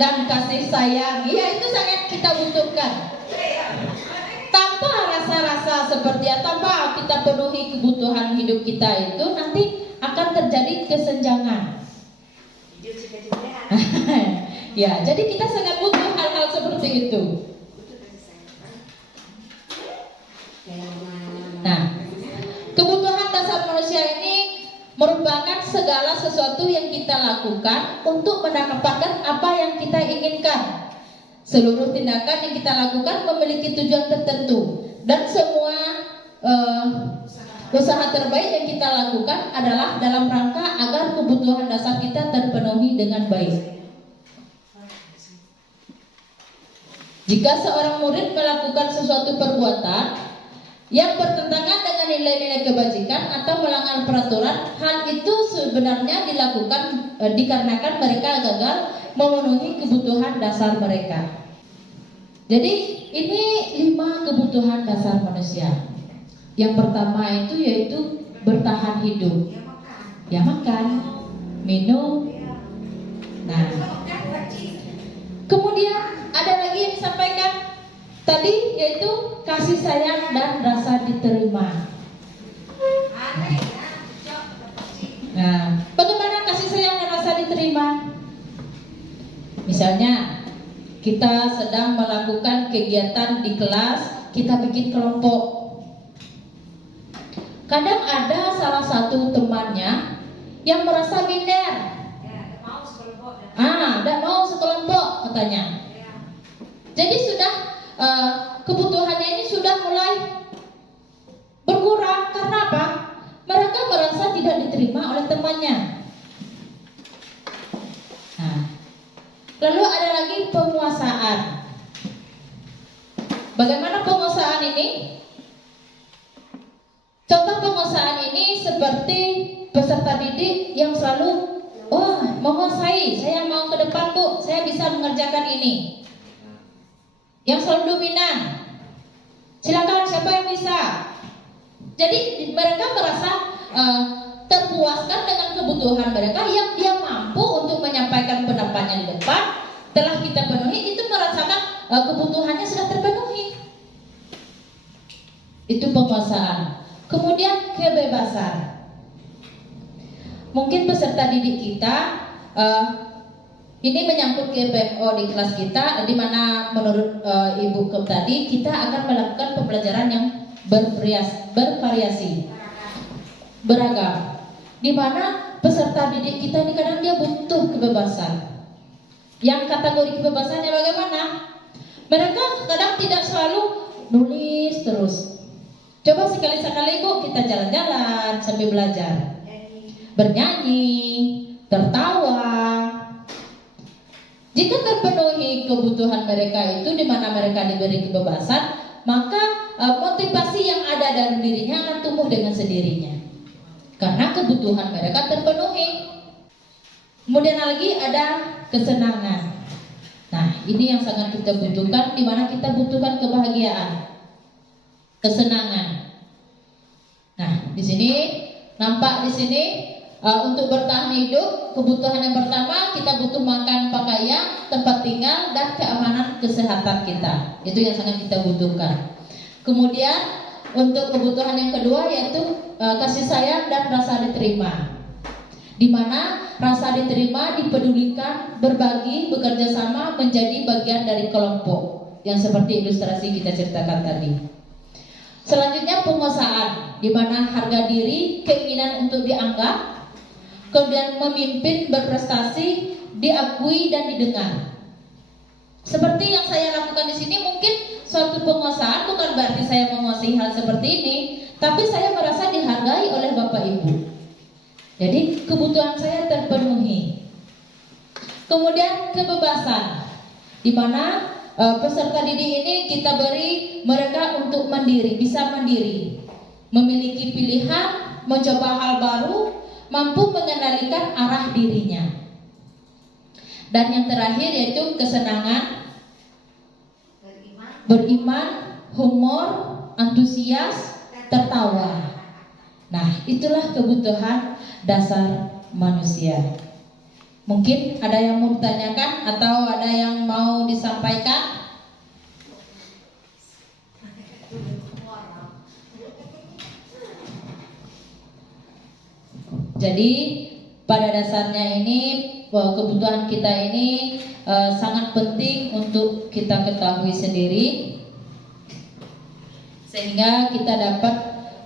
dan kasih sayang. Iya, itu sangat kita butuhkan. Tanpa rasa-rasa seperti itu, tanpa kita penuhi kebutuhan hidup kita itu, nanti akan terjadi kesenjangan. Ya, jadi kita sangat butuh hal-hal seperti itu. Nah, kebutuhan dasar manusia ini merupakan segala sesuatu yang kita lakukan untuk mendapatkan apa yang kita inginkan. Seluruh tindakan yang kita lakukan memiliki tujuan tertentu, dan semua usaha terbaik yang kita lakukan adalah dalam rangka agar kebutuhan dasar kita terpenuhi dengan baik. Jika seorang murid melakukan sesuatu perbuatan yang bertentangan dengan nilai-nilai kebajikan atau melanggar peraturan, hal itu sebenarnya dilakukan dikarenakan mereka gagal memenuhi kebutuhan dasar mereka. Jadi ini 5 kebutuhan dasar manusia. Yang pertama itu yaitu bertahan hidup. Ya makan, minum. Nah, kemudian ada lagi yang disampaikan tadi, yaitu kasih sayang dan rasa diterima. Nah, bagaimana kasih sayang dan rasa diterima? Misalnya kita sedang melakukan kegiatan di kelas, kita bikin kelompok. Kadang ada salah satu temannya yang merasa minder. Tidak mau sekelompok katanya. Jadi sudah kebutuhannya ini sudah mulai berkurang. Karena apa? Mereka merasa tidak diterima oleh temannya. Nah, lalu ada lagi penguasaan. Bagaimana penguasaan ini? Contoh penguasaan ini seperti peserta didik yang selalu menguasai. Saya mau ke depan Bu, saya bisa mengerjakan ini. Yang selalu dominan. Silakan, siapa yang bisa? Jadi mereka merasa terpuaskan dengan kebutuhan mereka yang dia mampu untuk menyampaikan pendapatnya di depan. Telah kita penuhi, itu merasakan kebutuhannya sudah terpenuhi. Itu penguasaan. Kemudian kebebasan. Mungkin peserta didik kita ini menyangkut GPO di kelas kita, di mana menurut Ibu Kem tadi kita akan melakukan pembelajaran yang bervariasi, beragam. Di mana peserta didik kita ini kadang dia butuh kebebasan. Yang kategori kebebasannya bagaimana? Mereka kadang tidak selalu nulis terus. Coba sekali-sekali Bu kita jalan-jalan sambil belajar, bernyanyi, tertawa. Jika terpenuhi kebutuhan mereka itu, di mana mereka diberi kebebasan, maka motivasi yang ada dalam dirinya akan tumbuh dengan sendirinya, karena kebutuhan mereka terpenuhi. Kemudian lagi ada kesenangan. Nah, ini yang sangat kita butuhkan, di mana kita butuhkan kebahagiaan, kesenangan. Nah, di sini nampak di sini untuk bertahan hidup, kebutuhan yang pertama kita butuh makan, pakaian, tempat tinggal, dan keamanan kesehatan kita. Itu yang sangat kita butuhkan. Kemudian untuk kebutuhan yang kedua yaitu kasih sayang dan rasa diterima. Di mana rasa diterima, dipedulikan, berbagi, bekerja sama, menjadi bagian dari kelompok, yang seperti ilustrasi kita ceritakan tadi. Selanjutnya penguasaan, di mana harga diri, keinginan untuk dianggap, kemudian memimpin, berprestasi, diakui dan didengar. Seperti yang saya lakukan di sini, mungkin suatu penguasaan bukan berarti saya menguasai hal seperti ini, tapi saya merasa dihargai oleh Bapak Ibu. Jadi kebutuhan saya terpenuhi. Kemudian kebebasan, di mana peserta didik ini kita beri mereka untuk mandiri, bisa mandiri, memiliki pilihan, mencoba hal baru, mampu mengendalikan arah dirinya. Dan yang terakhir yaitu kesenangan, beriman, humor, antusias, tertawa. Nah, itulah kebutuhan dasar manusia. Mungkin ada yang mau ditanyakan atau ada yang mau disampaikan? Jadi pada dasarnya ini kebutuhan kita ini sangat penting untuk kita ketahui sendiri, sehingga kita dapat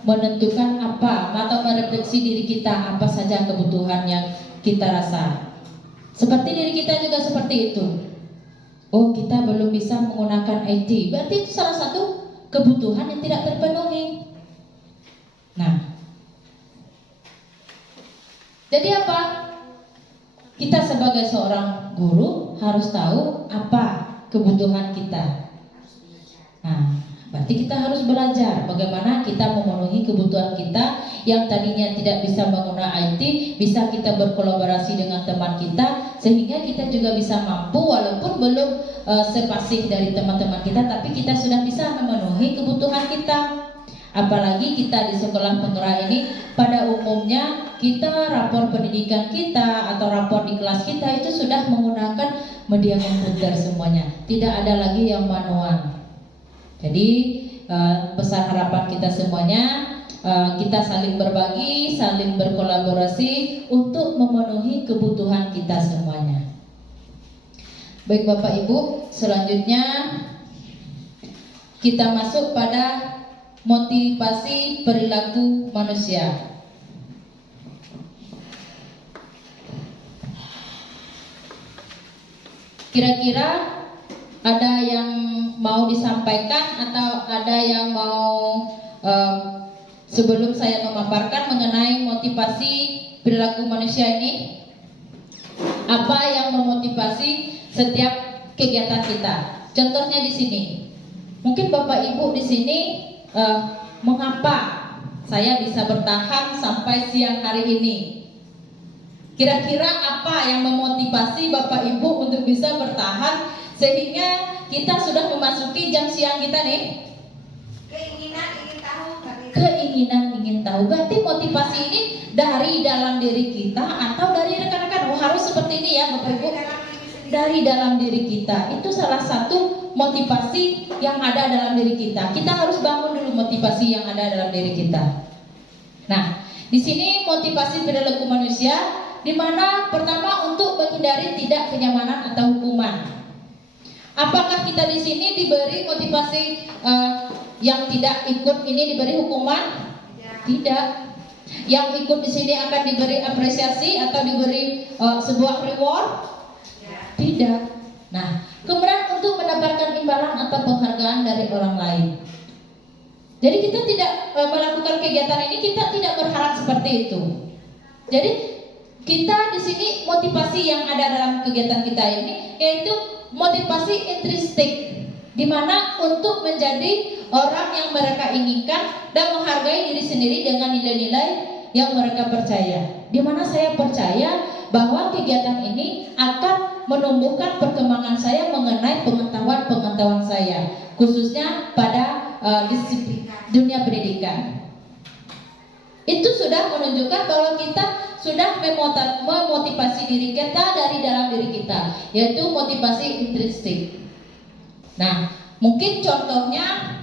menentukan apa atau merefleksi diri kita apa saja kebutuhan yang kita rasa. Seperti diri kita juga seperti itu. Oh, kita belum bisa menggunakan IT, berarti itu salah satu kebutuhan yang tidak terpenuhi. Nah, jadi apa? Kita sebagai seorang guru harus tahu apa kebutuhan kita. Nah, berarti kita harus belajar bagaimana kita memenuhi kebutuhan kita yang tadinya tidak bisa menggunakan IT, bisa kita berkolaborasi dengan teman kita sehingga kita juga bisa mampu walaupun belum sepasih dari teman-teman kita, tapi kita sudah bisa memenuhi kebutuhan kita. Apalagi kita di sekolah penggerak ini pada umumnya kita rapor pendidikan kita atau rapor di kelas kita itu sudah menggunakan media komputer semuanya, tidak ada lagi yang manual. Jadi besar harapan kita semuanya kita saling berbagi, saling berkolaborasi untuk memenuhi kebutuhan kita semuanya. Baik Bapak Ibu, selanjutnya kita masuk pada motivasi perilaku manusia. Kira-kira ada yang mau disampaikan atau ada yang mau sebelum saya memaparkan mengenai motivasi perilaku manusia ini, apa yang memotivasi setiap kegiatan kita? Contohnya di sini, mungkin Bapak Ibu di sini mengapa saya bisa bertahan sampai siang hari ini? Kira-kira apa yang memotivasi Bapak Ibu untuk bisa bertahan sehingga kita sudah memasuki jam siang kita nih? Keinginan ingin tahu. Keinginan ingin tahu. Berarti motivasi ini dari dalam diri kita atau dari rekan-rekan? Oh, harus seperti ini ya Bapak Ibu. Dari dalam diri kita. Itu salah satu motivasi yang ada dalam diri kita. Kita harus bangun dulu motivasi yang ada dalam diri kita. Nah, di sini motivasi perilaku manusia, di mana pertama untuk menghindari tidak kenyamanan atau hukuman. Apakah kita di sini diberi motivasi yang tidak ikut ini diberi hukuman? Tidak. Yang ikut di sini akan diberi apresiasi atau diberi sebuah reward? Tidak. Nah, kemudian untuk mendapatkan imbalan atau penghargaan dari orang lain. Jadi kita tidak melakukan kegiatan ini, kita tidak berharap seperti itu. Jadi kita di sini motivasi yang ada dalam kegiatan kita ini yaitu motivasi intrinsik, di mana untuk menjadi orang yang mereka inginkan dan menghargai diri sendiri dengan nilai-nilai yang mereka percaya. Di mana saya percaya bahwa kegiatan ini akan menumbuhkan perkembangan saya mengenai pengetahuan saya, khususnya pada disiplin dunia pendidikan. Itu sudah menunjukkan bahwa kita sudah memotivasi diri kita dari dalam diri kita, yaitu motivasi intrinsik. Nah, mungkin contohnya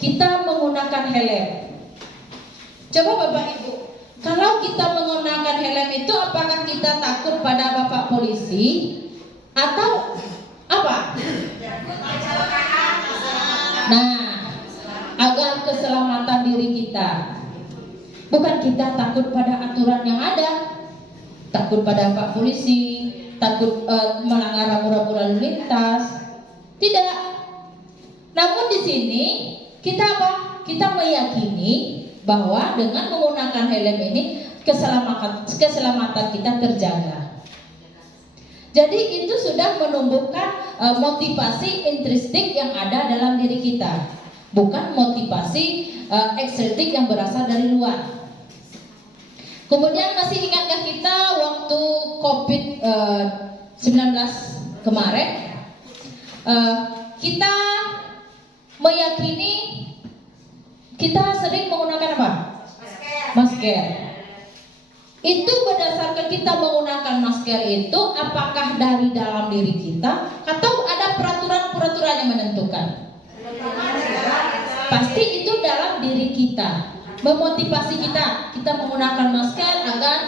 kita menggunakan helm. Coba Bapak Ibu, kalau kita menggunakan helm itu apakah kita takut pada Bapak polisi atau apa? Nah, agar keselamatan diri kita. Bukan kita takut pada aturan yang ada, takut pada Pak polisi, takut melanggar rambu-rambu lalu lintas. Tidak. Namun di sini kita apa? Kita meyakini bahwa dengan menggunakan helm ini keselamatan kita terjaga. Jadi itu sudah menumbuhkan motivasi intrinsik yang ada dalam diri kita, bukan motivasi ekstrinsik yang berasal dari luar. Kemudian masih ingatkah kita waktu COVID-19 kemarin, kita meyakini kita sering menggunakan apa? Masker. Itu berdasarkan kita menggunakan masker itu apakah dari dalam diri kita atau ada peraturan-peraturan yang menentukan? Pasti itu dalam diri kita, memotivasi kita menggunakan masker agar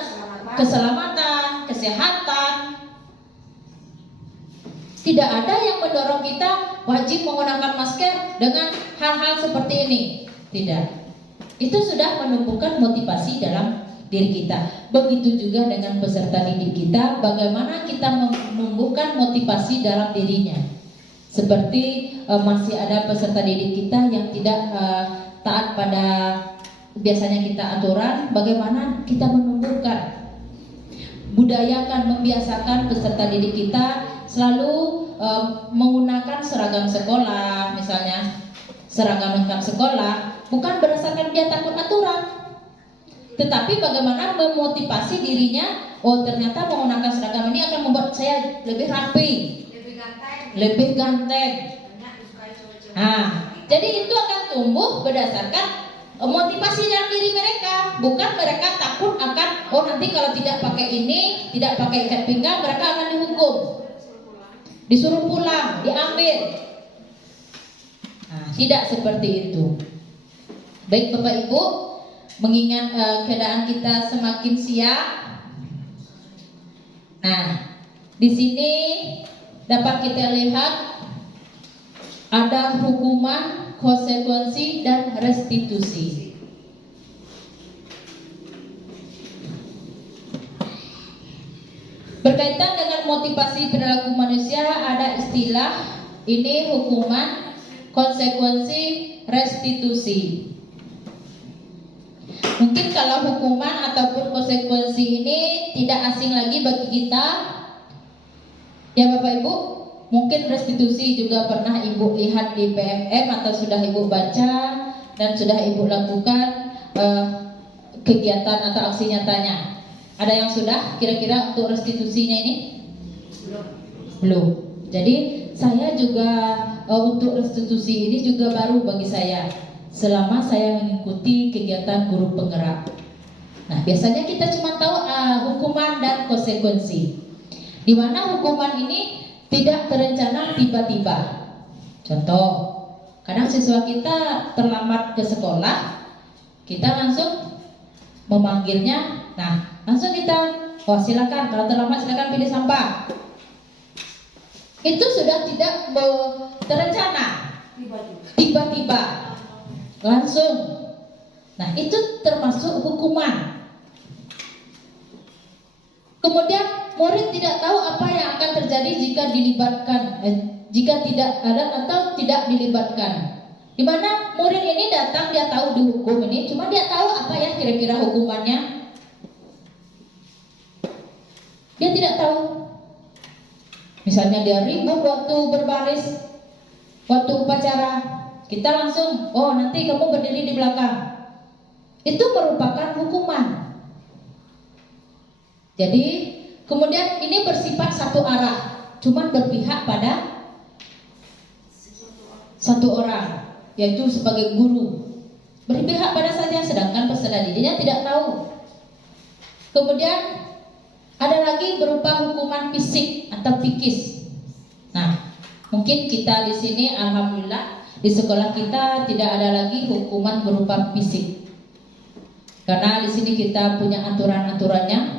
keselamatan, kesehatan. Tidak ada yang mendorong kita wajib menggunakan masker dengan hal-hal seperti ini. Tidak. Itu sudah menumbuhkan motivasi dalam diri kita. Begitu juga dengan peserta didik kita, bagaimana kita menumbuhkan motivasi dalam dirinya. Seperti masih ada peserta didik kita yang tidak taat pada biasanya kita aturan, bagaimana kita menumbuhkan, budayakan, membiasakan peserta didik kita selalu menggunakan seragam sekolah, misalnya seragam lengkap sekolah, bukan berdasarkan dia takut aturan, tetapi bagaimana memotivasi dirinya. Oh, ternyata menggunakan seragam ini akan membuat saya lebih rapi, lebih ganteng. Nah, jadi itu akan tumbuh berdasarkan motivasi dalam diri mereka, bukan mereka takut akan nanti kalau tidak pakai ini, tidak pakai ikat pinggang, mereka akan dihukum, disuruh pulang, diambil. Nah, tidak seperti itu. Baik Bapak Ibu, mengingat keadaan kita semakin siap. Nah, di sini dapat kita lihat ada hukuman, konsekuensi, dan restitusi. Berkaitan dengan motivasi perilaku manusia, ada istilah ini hukuman, konsekuensi, restitusi. Mungkin kalau hukuman ataupun konsekuensi ini tidak asing lagi bagi kita, ya Bapak Ibu. Mungkin restitusi juga pernah Ibu lihat di PMM atau sudah Ibu baca dan sudah Ibu lakukan kegiatan atau aksi nyatanya. Ada yang sudah kira-kira untuk restitusinya ini? Belum. Jadi saya juga untuk restitusi ini juga baru bagi saya selama saya mengikuti kegiatan guru penggerak. Nah, biasanya kita cuma tahu hukuman dan konsekuensi. Di mana hukuman ini tidak terencana tiba-tiba. Contoh, kadang siswa kita terlambat ke sekolah, kita langsung memanggilnya. Nah, langsung kita, silakan, kalau terlambat silakan pilih sampah. Itu sudah tidak terencana, tiba-tiba, langsung. Nah, itu termasuk hukuman. Kemudian murid tidak tahu apa yang akan terjadi jika dilibatkan, jika tidak ada atau tidak dilibatkan. Di mana murid ini datang, dia tahu dihukum ini, cuma dia tahu apa ya kira-kira hukumannya. Dia tidak tahu. Misalnya dia ribut waktu berbaris, waktu upacara, kita langsung, nanti kamu berdiri di belakang. Itu merupakan hukuman. Jadi kemudian ini bersifat satu arah, cuma berpihak pada satu orang, yaitu sebagai guru, berpihak pada saja, sedangkan peserta didiknya tidak tahu. Kemudian ada lagi berupa hukuman fisik atau psikis. Nah, mungkin kita di sini alhamdulillah di sekolah kita tidak ada lagi hukuman berupa fisik, karena di sini kita punya aturan-aturannya.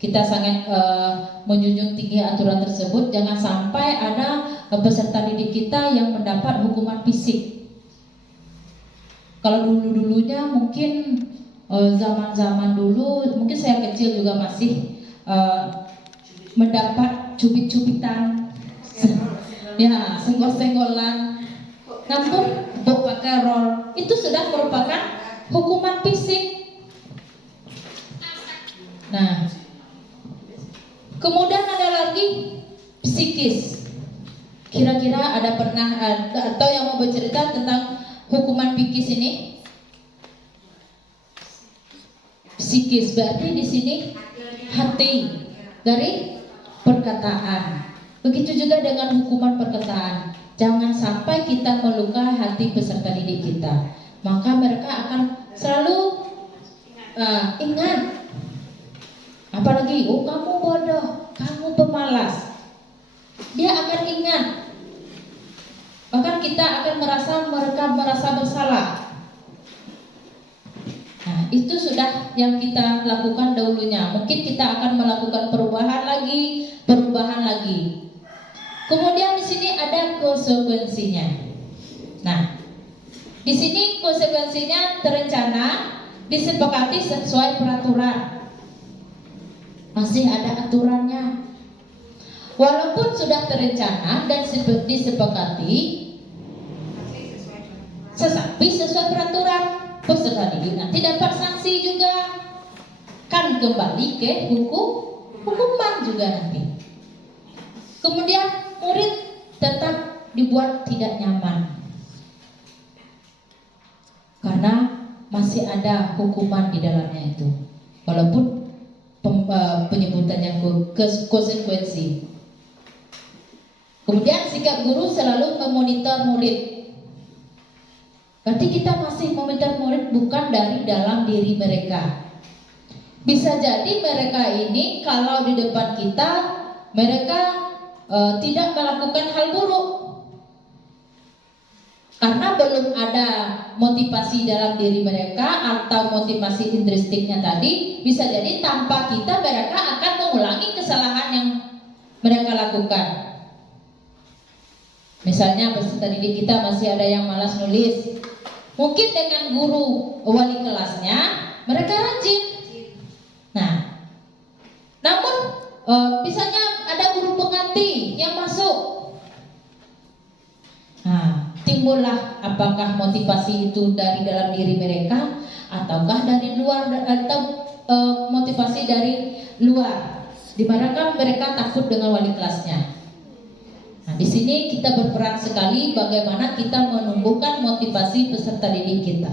Kita sangat menjunjung tinggi aturan tersebut. Jangan sampai ada peserta didik kita yang mendapat hukuman fisik. Kalau dulu-dulunya mungkin zaman-zaman dulu, mungkin saya kecil juga masih mendapat cubit-cubitan, ya, senggol-senggolan, namun pakai rol, itu sudah merupakan hukuman fisik. Nah, kemudian ada lagi psikis. Kira-kira ada pernah atau yang mau bercerita tentang hukuman psikis ini? Psikis berarti di sini hati dari perkataan. Begitu juga dengan hukuman perkataan. Jangan sampai kita melukai hati peserta didik kita. Maka mereka akan selalu ingat Apalagi, oh kamu bodoh, kamu pemalas. Dia akan ingat. Bahkan kita akan mereka merasa bersalah. Nah, itu sudah yang kita lakukan dahulunya. Mungkin kita akan melakukan perubahan lagi. Kemudian di sini ada konsekuensinya. Nah, di sini konsekuensinya terencana, disepakati sesuai peraturan. Masih ada aturannya. Walaupun sudah terencana dan disepakati, tetapi sesuai peraturan, peserta didik nanti dapat sanksi juga. Kan kembali ke hukuman juga nanti. Kemudian murid tetap dibuat tidak nyaman karena masih ada hukuman di dalamnya itu, walaupun penyebutannya konsekuensi. Kemudian sikap guru selalu memonitor murid. Berarti kita masih memonitor murid bukan dari dalam diri mereka. Bisa jadi mereka ini kalau di depan kita mereka tidak melakukan hal buruk karena belum ada motivasi dalam diri mereka atau motivasi intrinstiknya tadi. Bisa jadi tanpa kita mereka akan mengulangi kesalahan yang mereka lakukan. Misalnya peserta didik kita masih ada yang malas nulis, mungkin dengan guru wali kelasnya mereka rajin. Nah, namun misalnya ada guru pengganti yang masuk. Nah, timbullah apakah motivasi itu dari dalam diri mereka ataukah dari luar, atau motivasi dari luar, di mana kan mereka takut dengan wali kelasnya. Nah, di sini kita berperan sekali bagaimana kita menumbuhkan motivasi peserta didik kita.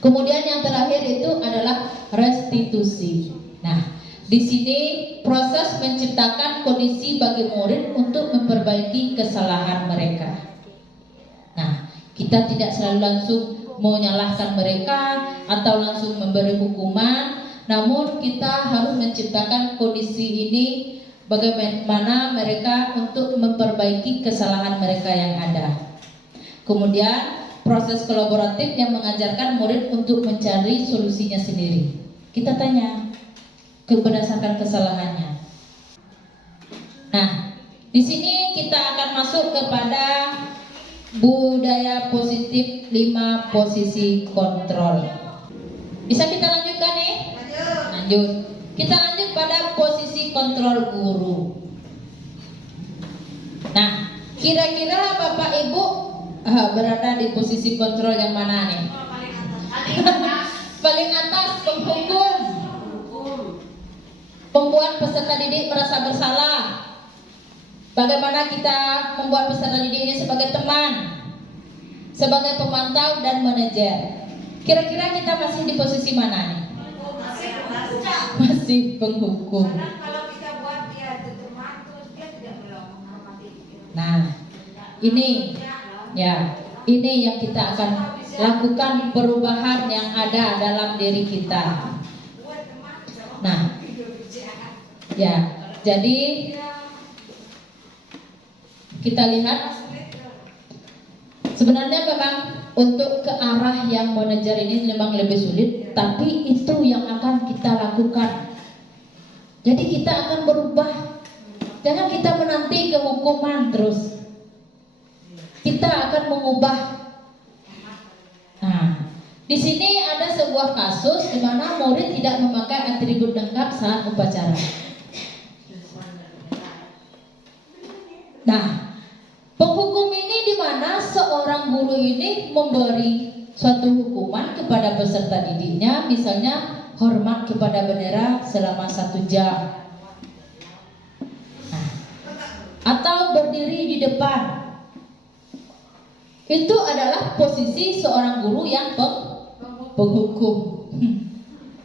Kemudian yang terakhir itu adalah restitusi. Nah, di sini proses menciptakan kondisi bagi murid untuk memperbaiki kesalahan mereka. Nah, kita tidak selalu langsung menyalahkan mereka atau langsung memberi hukuman, namun kita harus menciptakan kondisi ini bagaimana mereka untuk memperbaiki kesalahan mereka yang ada. Kemudian proses kolaboratif yang mengajarkan murid untuk mencari solusinya sendiri. Kita tanya berdasarkan kesalahannya. Nah, di sini kita akan masuk kepada budaya positif 5 posisi kontrol. Bisa kita lanjutkan nih? Lanjut. Kita lanjut pada posisi kontrol guru. Nah, kira-kira Bapak Ibu berada di posisi kontrol yang mana nih? Paling atas penghukum. Membuat peserta didik merasa bersalah. Bagaimana kita membuat peserta didik ini sebagai teman, sebagai pemantau dan manajer. Kira-kira kita masih di posisi mana nih? Masih penghukum. Kalau kita buat dia teman terus dia tidak menghormati. Nah, ini ya, ini yang kita akan lakukan perubahan yang ada dalam diri kita. Nah, ya, jadi kita lihat sebenarnya memang untuk ke arah yang manajer ini memang lebih sulit, tapi itu yang akan kita lakukan. Jadi kita akan berubah. Jangan kita menanti kehukuman terus. Kita akan mengubah. Nah, di sini ada sebuah kasus di mana murid tidak memakai atribut lengkap saat upacara. Nah, penghukum ini di mana seorang guru ini memberi suatu hukuman kepada peserta didiknya, misalnya hormat kepada bendera selama 1 jam. Nah, atau berdiri di depan. Itu adalah posisi seorang guru yang penghukum.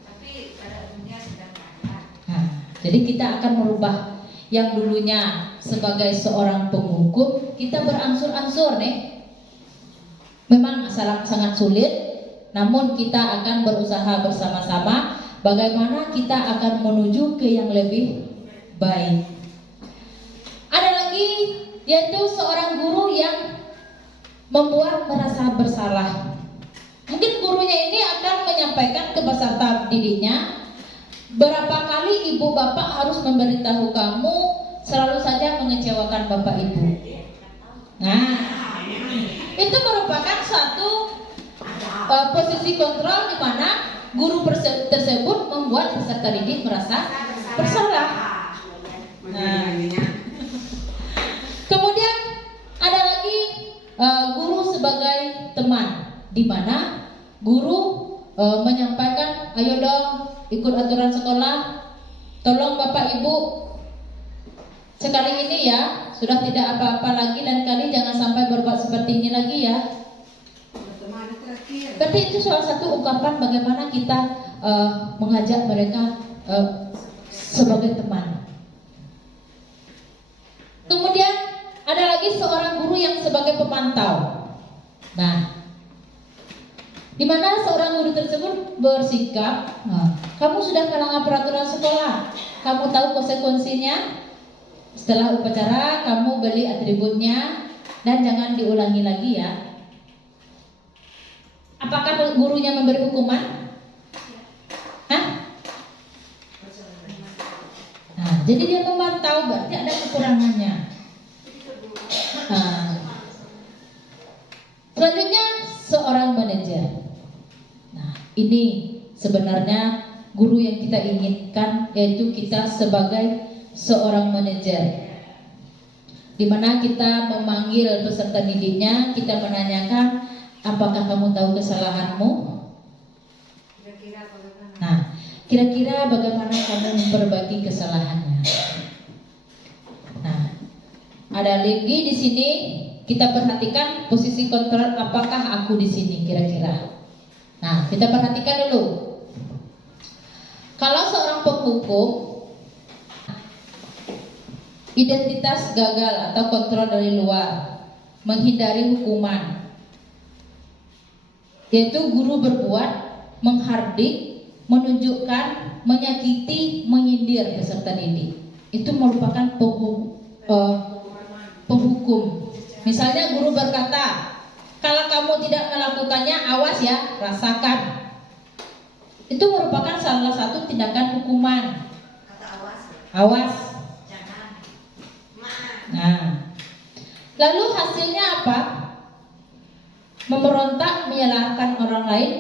Tapi pada umumnya sedang ada. Nah, jadi kita akan merubah yang dulunya sebagai seorang penghukum, kita berangsur-angsur nih. Memang sangat sulit, namun kita akan berusaha bersama-sama bagaimana kita akan menuju ke yang lebih baik. Ada lagi, yaitu seorang guru yang membuat merasa bersalah. Mungkin gurunya ini akan menyampaikan ke peserta didiknya, berapa kali ibu bapak harus memberitahu kamu selalu saja mengecewakan bapak ibu. Nah, itu merupakan suatu posisi kontrol di mana guru tersebut membuat peserta didik merasa bersalah. Nah, kemudian ada lagi guru sebagai teman, di mana guru menyampaikan, ayo dong ikut aturan sekolah, tolong bapak ibu sekali ini ya sudah tidak apa-apa lagi, dan kali jangan sampai berbuat seperti ini lagi ya. Berarti itu salah satu ungkapan bagaimana kita mengajak mereka sebagai teman. Kemudian ada lagi seorang guru yang sebagai pemantau. Nah, di mana seorang guru tersebut bersikap, kamu sudah melanggar peraturan sekolah, kamu tahu konsekuensinya. Setelah upacara kamu beli atributnya dan jangan diulangi lagi ya. Apakah gurunya memberi hukuman? Hah? Nah, jadi dia memantau, berarti ada kekurangannya. Nah, selanjutnya seorang manajer. Nah, ini sebenarnya guru yang kita inginkan, yaitu kita sebagai seorang manajer, di mana kita memanggil peserta didiknya, kita menanyakan, apakah kamu tahu kesalahanmu? Nah, kira-kira bagaimana kamu memperbaiki kesalahannya? Nah, ada lagi di sini kita perhatikan posisi kontrol, apakah aku di sini kira-kira. Nah, kita perhatikan dulu. Kalau seorang penghukum, identitas gagal atau kontrol dari luar, menghindari hukuman, yaitu guru berbuat menghardik, menunjukkan, menyakiti, menyindir peserta didik. Itu merupakan penghukum. Misalnya guru berkata, kalau kamu tidak melakukannya, awas ya, rasakan. Itu merupakan salah satu tindakan hukuman. Awas. Nah, lalu hasilnya apa? Memberontak, menyalahkan orang lain,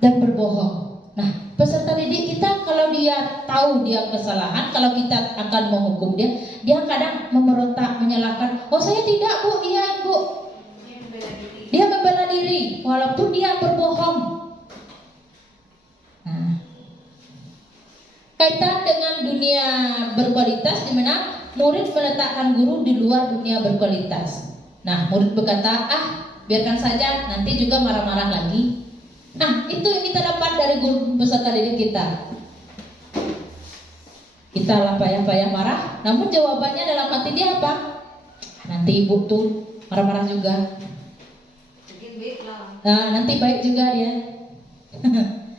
dan berbohong. Nah, peserta didik kita kalau dia tahu dia kesalahan, kalau kita akan menghukum dia kadang memberontak, menyalahkan. Oh saya tidak bu, iya ibu. Dia membela diri, walaupun dia berbohong. Nah, kaitan dengan dunia berkualitas, di mana murid meletakkan guru di luar dunia berkualitas. Nah, murid berkata, biarkan saja, nanti juga marah-marah lagi. Nah, itu yang kita dapat dari guru peserta didik kita. Kita lah payah-payah marah, namun jawabannya dalam hati dia apa? Nanti ibu tuh marah-marah juga. Nah, nanti baik juga dia.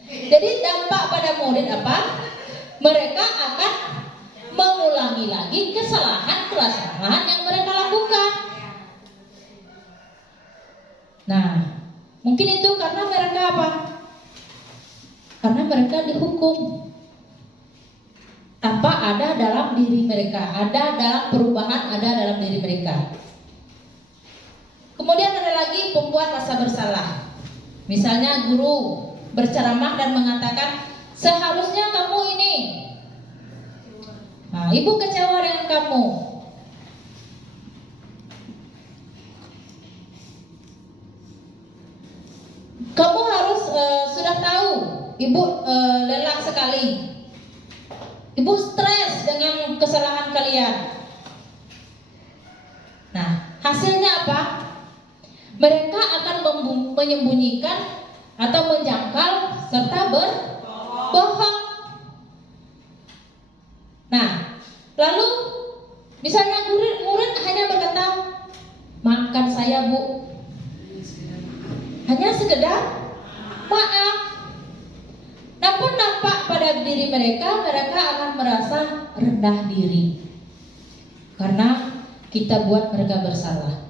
Jadi dampak pada murid apa? Mereka akan mengulangi lagi kesalahan yang mereka lakukan. Nah, mungkin itu karena mereka apa? Karena mereka dihukum. Apa ada dalam diri mereka, ada dalam perubahan, ada dalam diri mereka. Kemudian ada lagi pembuat rasa bersalah. Misalnya guru berceramah dan mengatakan, seharusnya kamu ini. Nah, ibu kecewa dengan kamu. Kamu harus sudah tahu, ibu lelah sekali. Ibu stres dengan kesalahan kalian. Nah, hasilnya apa? Mereka akan menyembunyikan atau menjangkal serta berbohong. Nah, lalu misalnya murid hanya berkata, maafkan saya bu, hanya sekedar maaf. Namun dalam diri mereka, mereka akan merasa rendah diri karena kita buat mereka bersalah.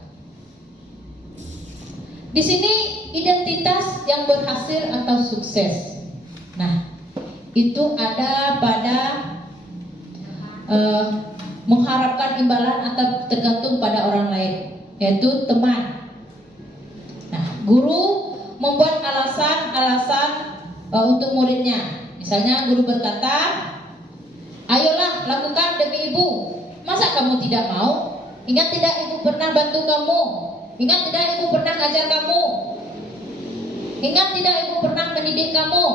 Di sini identitas yang berhasil atau sukses. Nah, itu ada pada mengharapkan imbalan atau tergantung pada orang lain, yaitu teman. Nah, guru membuat alasan-alasan untuk muridnya. Misalnya guru berkata, ayolah lakukan demi ibu. Masa kamu tidak mau? Ingat tidak ibu pernah bantu kamu? Ingat tidak ibu pernah ngajar kamu? Ingat tidak ibu pernah mendidik kamu?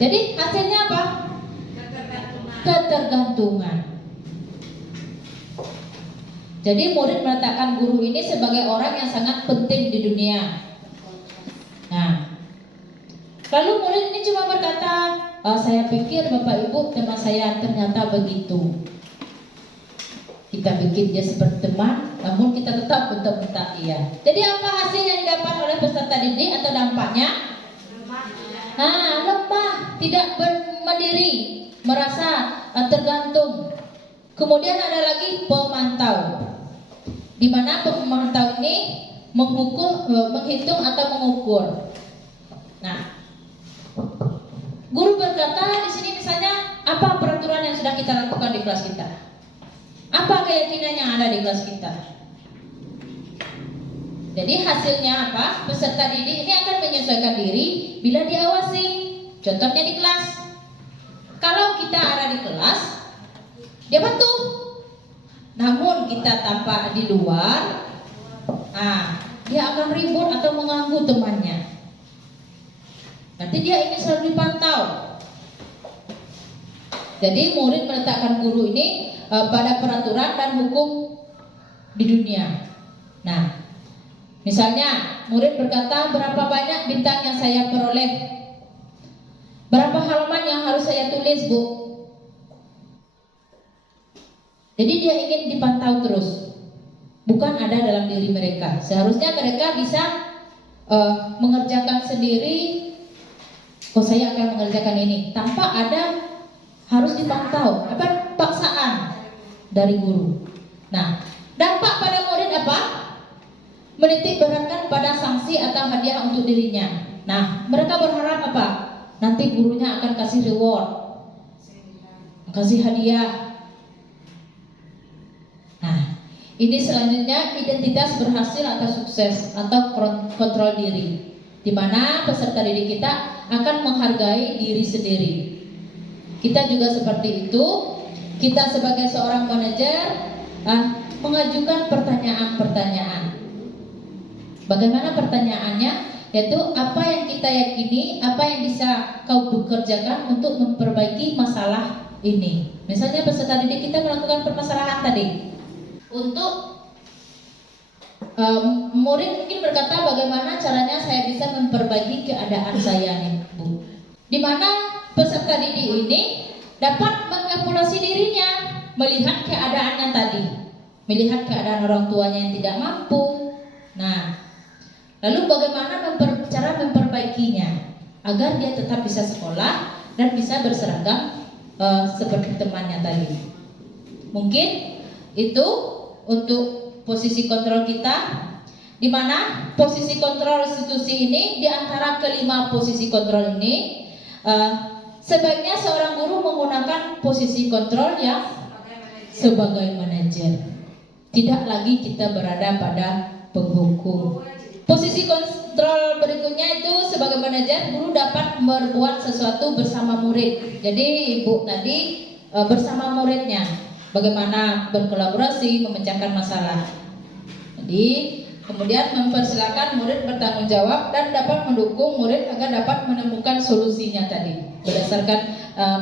Jadi hasilnya apa? Ketergantungan. Jadi murid meletakkan guru ini sebagai orang yang sangat penting di dunia. Nah, lalu murid ini cuma berkata, saya pikir bapak ibu teman saya ternyata begitu. Kita bikin dia seperti teman, namun kita tetap bentak-bentak ia. Jadi apa hasil yang didapat oleh peserta didik atau dampaknya? Lemah, tidak berdiri, merasa tergantung. Kemudian ada lagi pemantau, di mana pemantau ini menghitung atau mengukur. Nah, guru berkata di sini misalnya, apa peraturan yang sudah kita lakukan di kelas kita? Apa keyakinan yang ada di kelas kita? Jadi hasilnya apa? Peserta didik ini akan menyesuaikan diri bila diawasi. Contohnya di kelas. Kalau kita ada di kelas, dia bantu. Namun kita tampak di luar, dia akan ribut atau mengganggu temannya. Nanti dia ingin selalu dipantau. Jadi murid meletakkan guru ini pada peraturan dan hukum di dunia. Nah, misalnya murid berkata, berapa banyak bintang yang saya peroleh? Berapa halaman yang harus saya tulis, Bu? Jadi dia ingin dipantau terus. Bukan ada dalam diri mereka. Seharusnya mereka bisa mengerjakan sendiri. Saya akan mengerjakan ini tanpa ada harus dipantau, paksaan dari guru. Nah, dampak pada murid apa? Menitik beratkan pada sanksi atau hadiah untuk dirinya. Nah, mereka berharap apa? Nanti gurunya akan kasih reward, kasih hadiah. Nah, ini selanjutnya identitas berhasil atau sukses atau kontrol diri, di mana peserta didik kita akan menghargai diri sendiri. Kita juga seperti itu. Kita sebagai seorang manajer mengajukan pertanyaan-pertanyaan. Bagaimana pertanyaannya? Yaitu apa yang kita yakini, apa yang bisa kau bekerjakan untuk memperbaiki masalah ini. Misalnya peserta didik kita melakukan permasalahan tadi. Untuk murid mungkin berkata, bagaimana caranya saya bisa memperbaiki keadaan saya nih, Bu. Di mana peserta didik ini dapat mengevaluasi dirinya, melihat keadaannya tadi, melihat keadaan orang tuanya yang tidak mampu. Nah, lalu bagaimana cara memperbaikinya agar dia tetap bisa sekolah dan bisa berseragam seperti temannya tadi. Mungkin itu untuk posisi kontrol kita, di mana posisi kontrol institusi ini di antara kelima posisi kontrol ini sebaiknya seorang guru menggunakan posisi kontrol yang sebagai manajer. Tidak lagi kita berada pada penghukum. Posisi kontrol berikutnya itu sebagai manajer, guru dapat berbuat sesuatu bersama murid. Jadi ibu tadi bersama muridnya, bagaimana berkolaborasi memecahkan masalah. Jadi kemudian mempersilakan murid bertanggung jawab dan dapat mendukung murid agar dapat menemukan solusinya tadi berdasarkan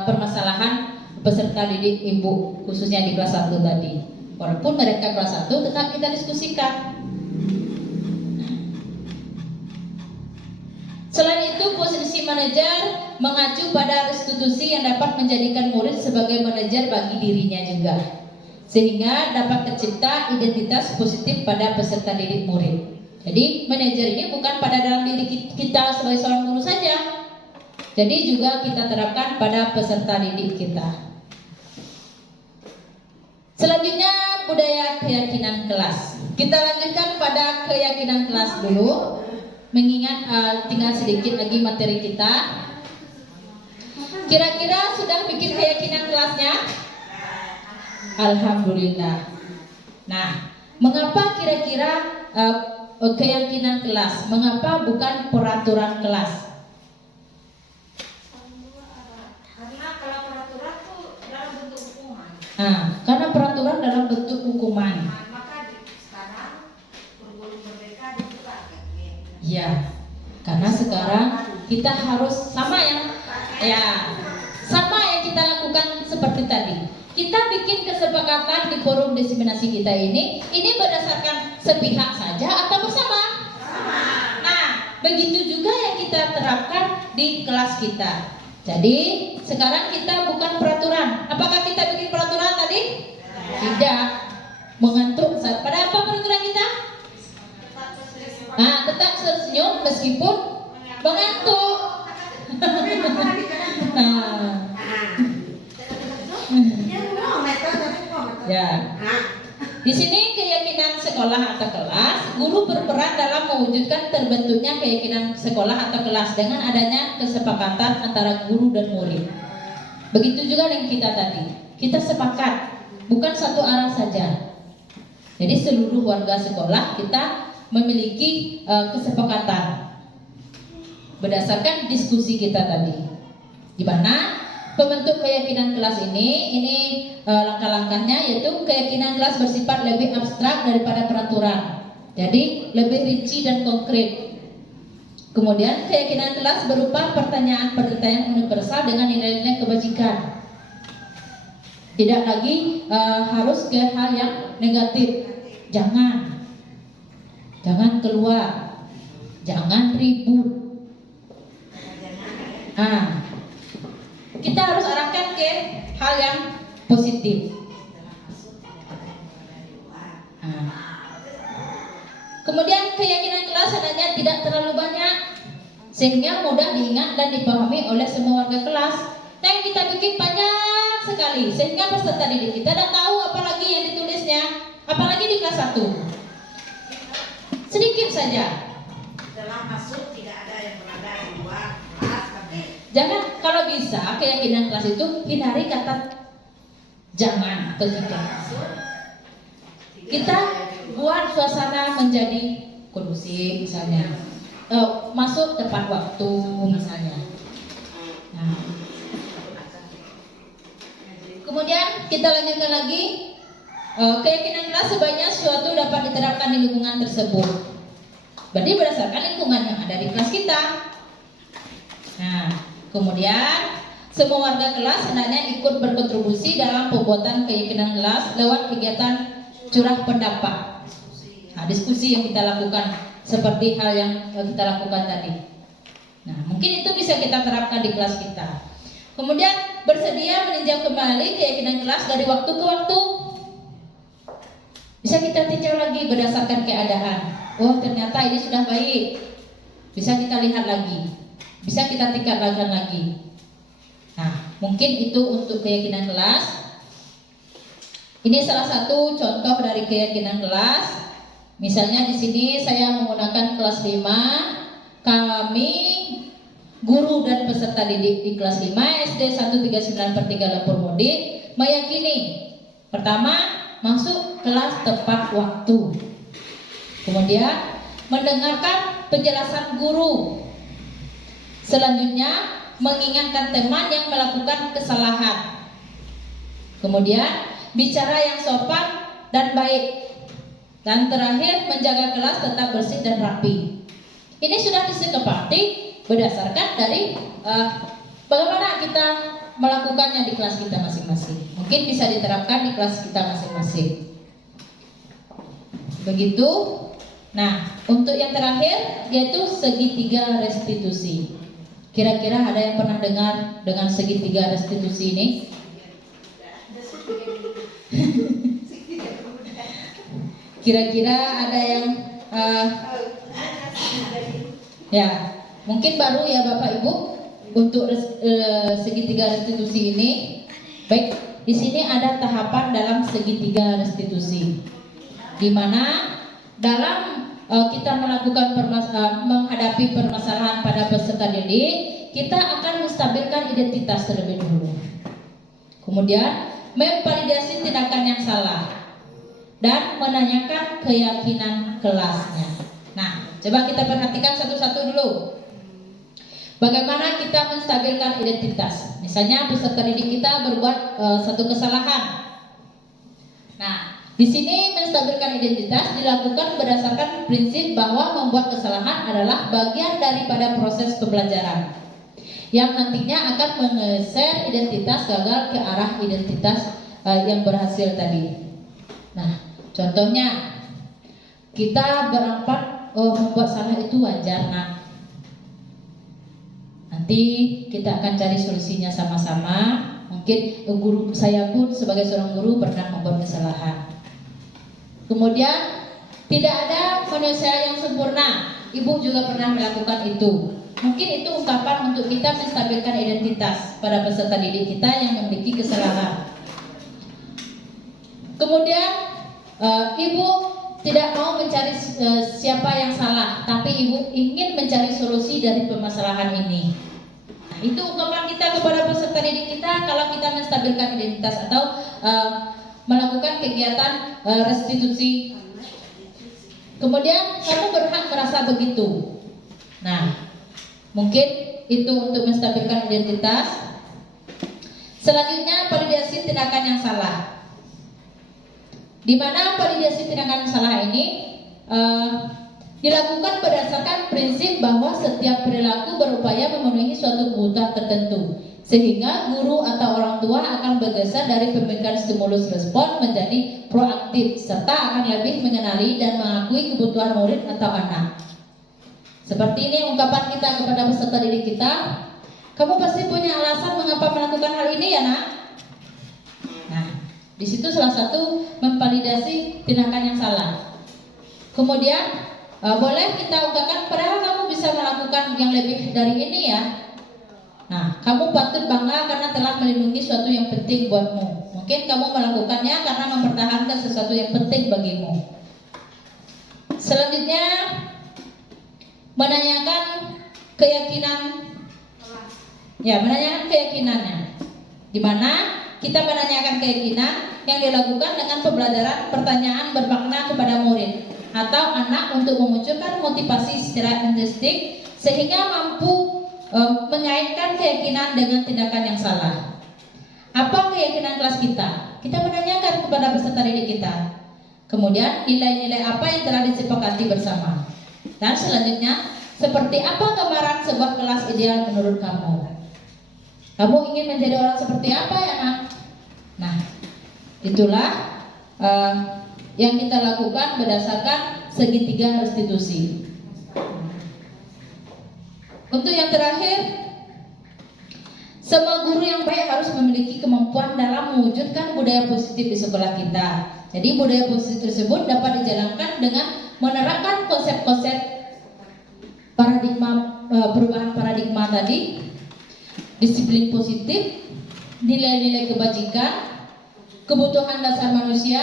permasalahan peserta didik ibu, khususnya di kelas 1 tadi. Walaupun mereka kelas 1 tetap kita diskusikan. Selain itu, posisi manajer mengacu pada restitusi yang dapat menjadikan murid sebagai manajer bagi dirinya juga, sehingga dapat tercipta identitas positif pada peserta didik murid. Jadi manajer ini bukan pada dalam diri kita sebagai seorang guru saja, Jadi juga kita terapkan pada peserta didik kita. Selanjutnya budaya keyakinan kelas. Kita lanjutkan pada keyakinan kelas dulu. Mengingat tinggal sedikit lagi materi kita. Kira-kira sudah bikin keyakinan kelasnya? Alhamdulillah. Nah, mengapa kira-kira keyakinan kelas? Mengapa bukan peraturan kelas? Karena kalau peraturan tuh dalam bentuk hukuman. Nah, karena peraturan dalam bentuk hukuman. Maka sekarang guru-guru merdeka dibuka kan? Ya, karena sekarang kita harus sama yang kita lakukan seperti tadi. Kita bikin kesepakatan di forum diseminasi kita ini berdasarkan sepihak saja atau bersama? Nah, begitu juga yang kita terapkan di kelas kita. Jadi sekarang kita bukan peraturan. Apakah kita bikin peraturan tadi? Tidak. Mengantuk. Pada apa peraturan kita? Nah, tetap tersenyum meskipun mengantuk. Ya. Di sini keyakinan sekolah atau kelas, guru berperan dalam mewujudkan terbentuknya keyakinan sekolah atau kelas dengan adanya kesepakatan antara guru dan murid. Begitu juga dengan kita tadi. Kita sepakat, bukan satu arah saja. Jadi seluruh warga sekolah kita memiliki kesepakatan berdasarkan diskusi kita tadi. Di mana pembentuk keyakinan kelas ini langkah-langkahnya yaitu keyakinan kelas bersifat lebih abstrak daripada peraturan. Jadi lebih rinci dan konkret. Kemudian keyakinan kelas berupa pertanyaan universal dengan nilai-nilai kebajikan. Tidak lagi harus ke hal yang negatif. Jangan keluar, jangan ribut. Kita harus arahkan ke hal yang positif. Kemudian keyakinan kelas hendaknya tidak terlalu banyak sehingga mudah diingat dan dipahami oleh semua warga kelas. Yang kita bikin banyak sekali sehingga peserta didik kita tidak tahu apalagi yang ditulisnya, apalagi di kelas 1. Sedikit saja. Setelah masuk tidak ada yang berada di luar kelas, tapi Jangan, kalau bisa keyakinan kelas itu hindari kata jangan atau jika. Kita buat suasana menjadi kondusif misalnya. Masuk tepat waktu misalnya. Nah. Kemudian kita lanjutkan lagi. Keyakinan kelas sebaiknya suatu dapat diterapkan di lingkungan tersebut. Berarti berdasarkan lingkungan yang ada di kelas kita. Nah, kemudian semua warga kelas hendaknya ikut berkontribusi dalam pembuatan keyakinan kelas lewat kegiatan curah pendapat. Nah, diskusi yang kita lakukan seperti hal yang kita lakukan tadi. Nah, mungkin itu bisa kita terapkan di kelas kita. Kemudian bersedia meninjau kembali keyakinan kelas dari waktu ke waktu. Bisa kita tinjau lagi berdasarkan keadaan. Oh, ternyata ini sudah baik. Bisa kita lihat lagi. Bisa kita tingkatkan lagi. Nah, mungkin itu untuk keyakinan kelas. Ini salah satu contoh dari keyakinan kelas. Misalnya di sini saya menggunakan kelas 5. Kami guru dan peserta didik di kelas 5 SD 139/3 Lepur Mudik meyakini pertama, masuk kelas tepat waktu. Kemudian mendengarkan penjelasan guru. Selanjutnya mengingatkan teman yang melakukan kesalahan. Kemudian bicara yang sopan dan baik. Dan terakhir menjaga kelas tetap bersih dan rapi. Ini sudah disepakati berdasarkan dari bagaimana kita melakukannya di kelas kita masing-masing. Mungkin bisa diterapkan di kelas kita masing-masing. Begitu. Nah, untuk yang terakhir yaitu segitiga restitusi. Kira-kira ada yang pernah dengar dengan segitiga restitusi ini? Kira-kira ada yang ya, mungkin baru ya Bapak Ibu. untuk segitiga restitusi ini. Baik, di sini ada tahapan dalam segitiga restitusi, di mana dalam kita melakukan menghadapi permasalahan pada peserta didik, kita akan menstabilkan identitas terlebih dulu. Kemudian memvalidasi tindakan yang salah dan menanyakan keyakinan kelasnya. Nah, coba kita perhatikan satu-satu dulu. Bagaimana kita menstabilkan identitas? Misalnya peserta didik kita berbuat satu kesalahan. Nah, di sini menstabilkan identitas dilakukan berdasarkan prinsip bahwa membuat kesalahan adalah bagian daripada proses pembelajaran yang nantinya akan menggeser identitas gagal ke arah identitas yang berhasil tadi. Nah, contohnya kita berempat membuat salah itu wajar, nak. Nanti kita akan cari solusinya sama-sama. Mungkin guru saya pun sebagai seorang guru pernah membuat kesalahan. Kemudian tidak ada manusia yang sempurna. Ibu juga pernah melakukan itu. Mungkin itu ungkapan untuk kita menstabilkan identitas pada peserta didik kita yang memiliki kesalahan. Kemudian ibu tidak mau mencari siapa yang salah, tapi ibu ingin mencari solusi dari permasalahan ini. Nah, itu ungkapan kita kepada peserta didik kita kalau kita menstabilkan identitas atau melakukan kegiatan restitusi. Kemudian kamu berhak merasa begitu. Nah, mungkin itu untuk menstabilkan identitas. Selanjutnya validasi tindakan yang salah. Di mana validasi tindakan yang salah ini dilakukan berdasarkan prinsip bahwa setiap perilaku berupaya memenuhi suatu kebutuhan tertentu, sehingga guru atau orang tua akan bergeser dari pemberian stimulus respon menjadi proaktif serta akan lebih mengenali dan mengakui kebutuhan murid atau anak. Seperti ini ungkapan kita kepada peserta didik kita. Kamu pasti punya alasan mengapa melakukan hal ini ya, nak? Nah, di situ salah satu memvalidasi tindakan yang salah. Kemudian boleh kita ungkapkan, padahal kamu bisa melakukan yang lebih dari ini ya. Nah, kamu patut bangga karena telah melindungi sesuatu yang penting buatmu. Mungkin kamu melakukannya karena mempertahankan sesuatu yang penting bagimu. Selanjutnya, menanyakan keyakinan. Ya, menanyakan keyakinannya. Di mana kita menanyakan keyakinan yang dilakukan dengan pembelajaran pertanyaan bermakna kepada murid atau anak untuk memunculkan motivasi secara intrinsik sehingga mampu mengaitkan keyakinan dengan tindakan yang salah. Apa keyakinan kelas kita? Kita menanyakan kepada peserta didik kita. Kemudian nilai-nilai apa yang telah disepakati bersama. Dan selanjutnya, seperti apa gambaran sebuah kelas ideal menurut kamu? Kamu ingin menjadi orang seperti apa ya, nak? Nah, itulah yang kita lakukan berdasarkan segitiga restitusi. Untuk yang terakhir, semua guru yang baik harus memiliki kemampuan dalam mewujudkan budaya positif di sekolah kita. Jadi budaya positif tersebut dapat dijalankan dengan menerapkan konsep-konsep paradigma perubahan paradigma tadi, disiplin positif, nilai-nilai kebajikan, kebutuhan dasar manusia,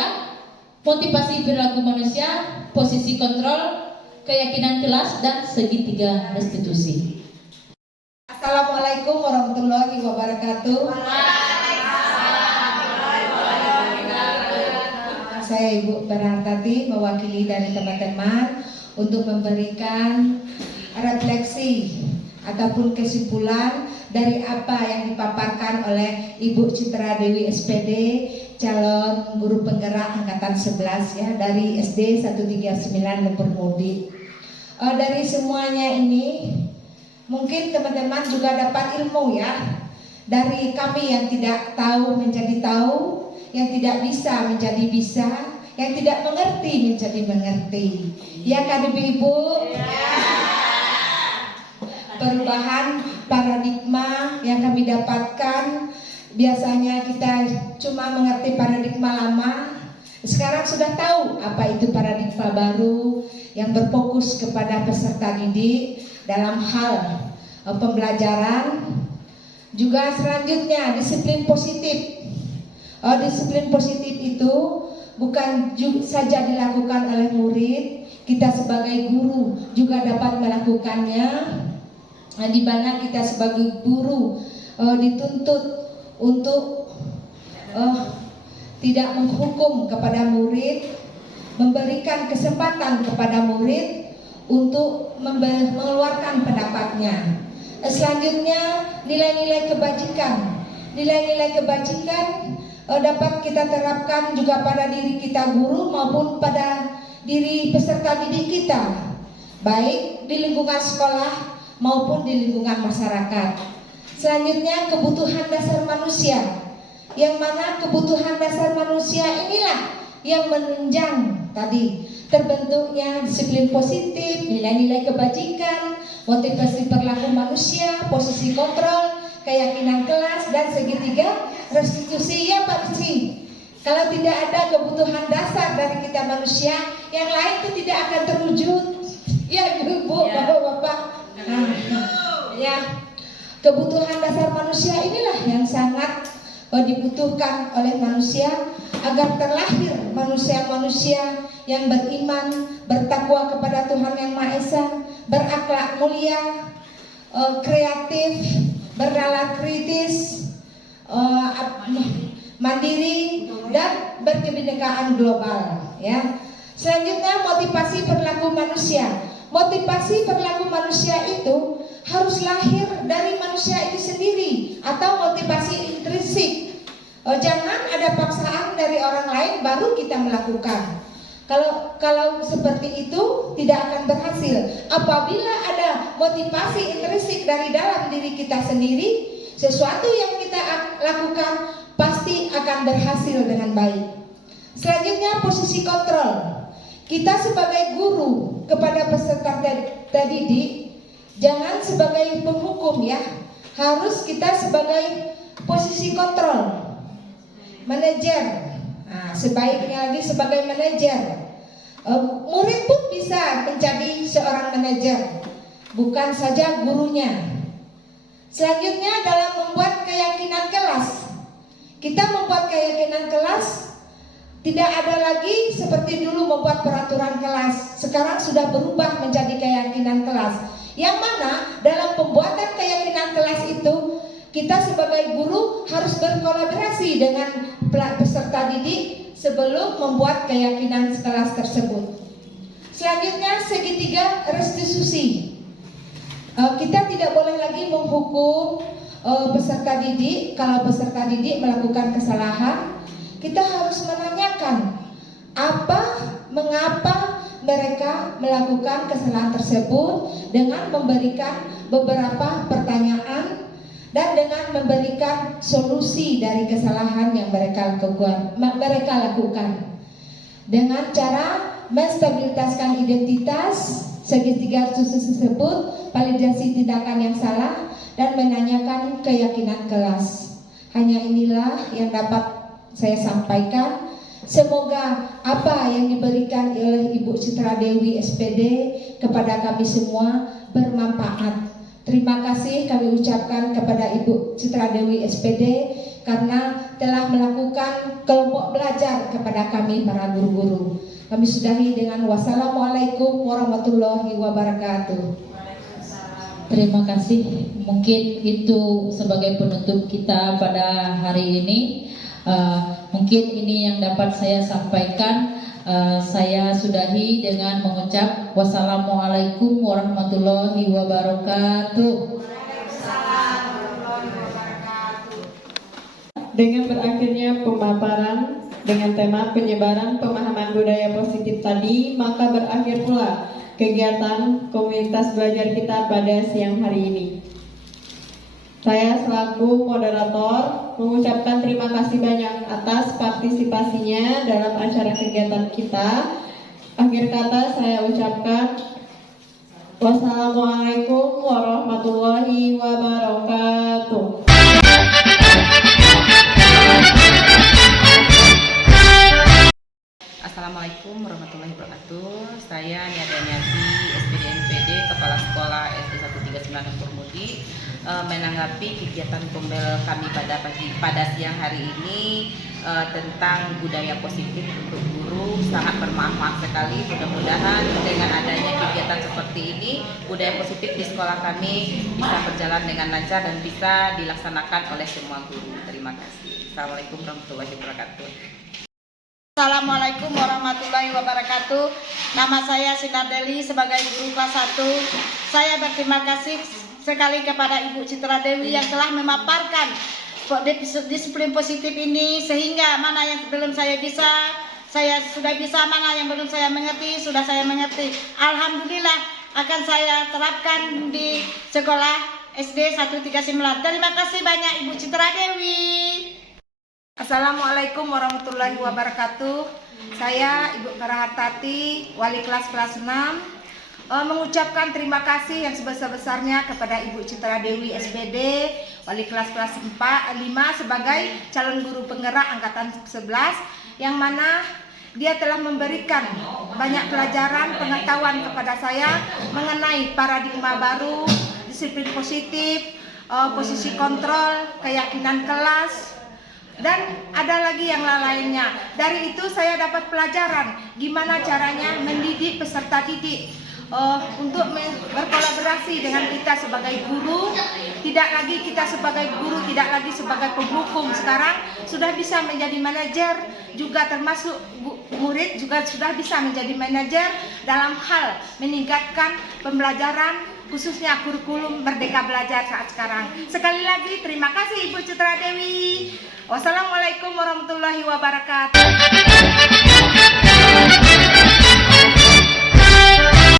motivasi perilaku manusia, posisi kontrol, keyakinan kelas, dan segitiga restitusi. Assalamualaikum warahmatullahi wabarakatuh. Saya Ibu Berhartati mewakili dari teman-teman untuk memberikan refleksi ataupun kesimpulan dari apa yang dipaparkan oleh Ibu Citra Dewi SPD, calon guru penggerak angkatan 11 ya, dari SD 139 Lempur Mudik. Dari semuanya ini mungkin teman-teman juga dapat ilmu ya, dari kami yang tidak tahu menjadi tahu, yang tidak bisa menjadi bisa, yang tidak mengerti menjadi mengerti. Ya kan Ibu-ibu? Perubahan paradigma yang kami dapatkan, biasanya kita cuma mengerti paradigma lama, sekarang sudah tahu apa itu paradigma baru yang berfokus kepada peserta didik dalam hal pembelajaran, Juga selanjutnya disiplin positif. Disiplin positif itu bukan saja dilakukan oleh murid, kita sebagai guru juga dapat melakukannya, di mana kita sebagai guru dituntut untuk tidak menghukum kepada murid, memberikan kesempatan kepada murid untuk mengeluarkan pendapatnya. Selanjutnya nilai-nilai kebajikan. Nilai-nilai kebajikan dapat kita terapkan juga pada diri kita guru maupun pada diri peserta didik kita, baik di lingkungan sekolah maupun di lingkungan masyarakat. Selanjutnya kebutuhan dasar manusia, yang mana kebutuhan dasar manusia inilah yang menunjang tadi terbentuknya disiplin positif, nilai-nilai kebajikan, motivasi perilaku manusia, posisi kontrol, keyakinan kelas, dan segitiga restitusi. Ya Pak Rizky, kalau tidak ada kebutuhan dasar dari kita manusia, yang lain itu tidak akan terwujud. Ya Ibu, Bapak-bapak. Ya, kebutuhan dasar manusia inilah yang sangat dibutuhkan oleh manusia agar terlahir manusia-manusia yang beriman, bertakwa kepada Tuhan Yang Maha Esa, berakhlak mulia, kreatif, bernalar kritis, mandiri, dan berkebinekaan global. Ya. Selanjutnya motivasi perilaku manusia. Motivasi perilaku manusia itu harus lahir dari manusia itu sendiri atau motivasi intrinsik. Jangan ada paksaan dari orang lain baru kita melakukan. Kalau seperti itu tidak akan berhasil. Apabila ada motivasi intrinsik dari dalam diri kita sendiri, sesuatu yang kita lakukan pasti akan berhasil dengan baik. Selanjutnya posisi kontrol. Kita sebagai guru kepada peserta didik jangan sebagai penghukum ya. Harus kita sebagai posisi kontrol. Manajer. Nah, sebaiknya lagi sebagai manajer. Murid pun bisa menjadi seorang manajer, bukan saja gurunya. Selanjutnya dalam membuat keyakinan kelas. Kita membuat keyakinan kelas, tidak ada lagi seperti dulu membuat peraturan kelas. Sekarang sudah berubah menjadi keyakinan kelas. Yang mana dalam pembuatan keyakinan kelas itu kita sebagai guru harus berkolaborasi dengan peserta didik sebelum membuat keyakinan kelas tersebut. Selanjutnya segitiga restitusi. Kita tidak boleh lagi menghukum peserta didik. Kalau peserta didik melakukan kesalahan, kita harus menanyakan mengapa mereka melakukan kesalahan tersebut dengan memberikan beberapa pertanyaan dan dengan memberikan solusi dari kesalahan yang mereka lakukan dengan cara menstabilitaskan identitas segitiga tersebut, validasi tindakan yang salah, dan menanyakan keyakinan kelas. Hanya inilah yang dapat saya sampaikan. Semoga apa yang diberikan oleh Ibu Citra Dewi SPD kepada kami semua bermanfaat. Terima kasih kami ucapkan kepada Ibu Citra Dewi SPD karena telah melakukan kelompok belajar kepada kami para guru-guru. Kami sudahi dengan wassalamualaikum warahmatullahi wabarakatuh. Terima kasih. Mungkin itu sebagai penutup kita pada hari ini. Mungkin ini yang dapat saya sampaikan. Saya sudahi dengan mengucap wassalamualaikum warahmatullahi wabarakatuh. Dengan berakhirnya pemaparan dengan tema penyebaran pemahaman budaya positif tadi, maka berakhir pula kegiatan komunitas belajar kita pada siang hari ini. Saya selaku moderator mengucapkan terima kasih banyak atas partisipasinya dalam acara kegiatan kita. Akhir kata saya ucapkan wassalamualaikum warahmatullahi wabarakatuh. Assalamualaikum warahmatullahi wabarakatuh. Saya Niada Nyati, SPD NPD, Kepala Sekolah SD 139 Purmudi, menanggapi kegiatan Pombel kami pada siang hari ini tentang budaya positif untuk guru. Sangat bermanfaat sekali. Mudah-mudahan dengan adanya kegiatan seperti ini, budaya positif di sekolah kami bisa berjalan dengan lancar dan bisa dilaksanakan oleh semua guru. Terima kasih. Assalamualaikum warahmatullahi wabarakatuh. Assalamualaikum warahmatullahi wabarakatuh. Nama saya Sinar Deli sebagai guru kelas 1. Saya berterima kasih sekali kepada Ibu Citra Dewi yang telah memaparkan disiplin positif ini, sehingga mana yang belum saya bisa, saya sudah bisa, mana yang belum saya mengerti, sudah saya mengerti. Alhamdulillah akan saya terapkan di sekolah SD 139. Terima kasih banyak Ibu Citra Dewi. Assalamualaikum warahmatullahi wabarakatuh. Saya Ibu Karahartati, wali kelas 6, mengucapkan terima kasih yang sebesar-besarnya kepada Ibu Citra Dewi SPD, wali kelas 5 sebagai calon guru penggerak angkatan 11, yang mana dia telah memberikan banyak pelajaran pengetahuan kepada saya mengenai paradigma baru, disiplin positif, posisi kontrol, keyakinan kelas, dan ada lagi yang lainnya. Dari itu saya dapat pelajaran gimana caranya mendidik peserta didik untuk berkolaborasi dengan kita sebagai guru. Tidak lagi kita sebagai guru, tidak lagi sebagai penghukum. Sekarang sudah bisa menjadi manajer, juga termasuk murid juga sudah bisa menjadi manajer dalam hal meningkatkan pembelajaran, khususnya kurikulum Merdeka Belajar saat sekarang. Sekali lagi terima kasih Ibu Citra Dewi. Wassalamualaikum warahmatullahi wabarakatuh.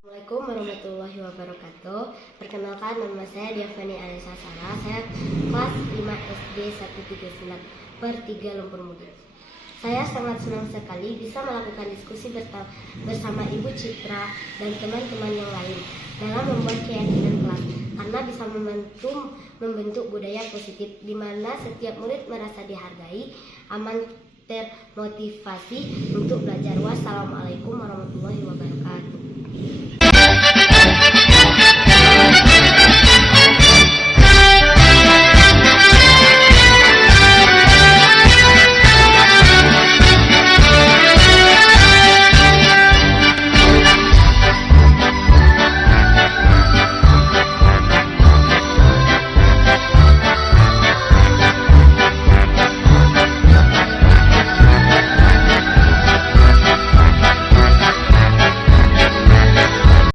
Assalamualaikum warahmatullahi wabarakatuh. Perkenalkan, nama saya Diavani Alisa Sarah. Saya kelas 5 SD 139/3 Lumpur Mudi. Saya sangat senang sekali bisa melakukan diskusi bersama Ibu Citra dan teman-teman yang lain dalam membuat keyakinan kelas, karena bisa membentuk budaya positif di mana setiap murid merasa dihargai, aman, termotivasi untuk belajar. Wassalamualaikum warahmatullahi wabarakatuh.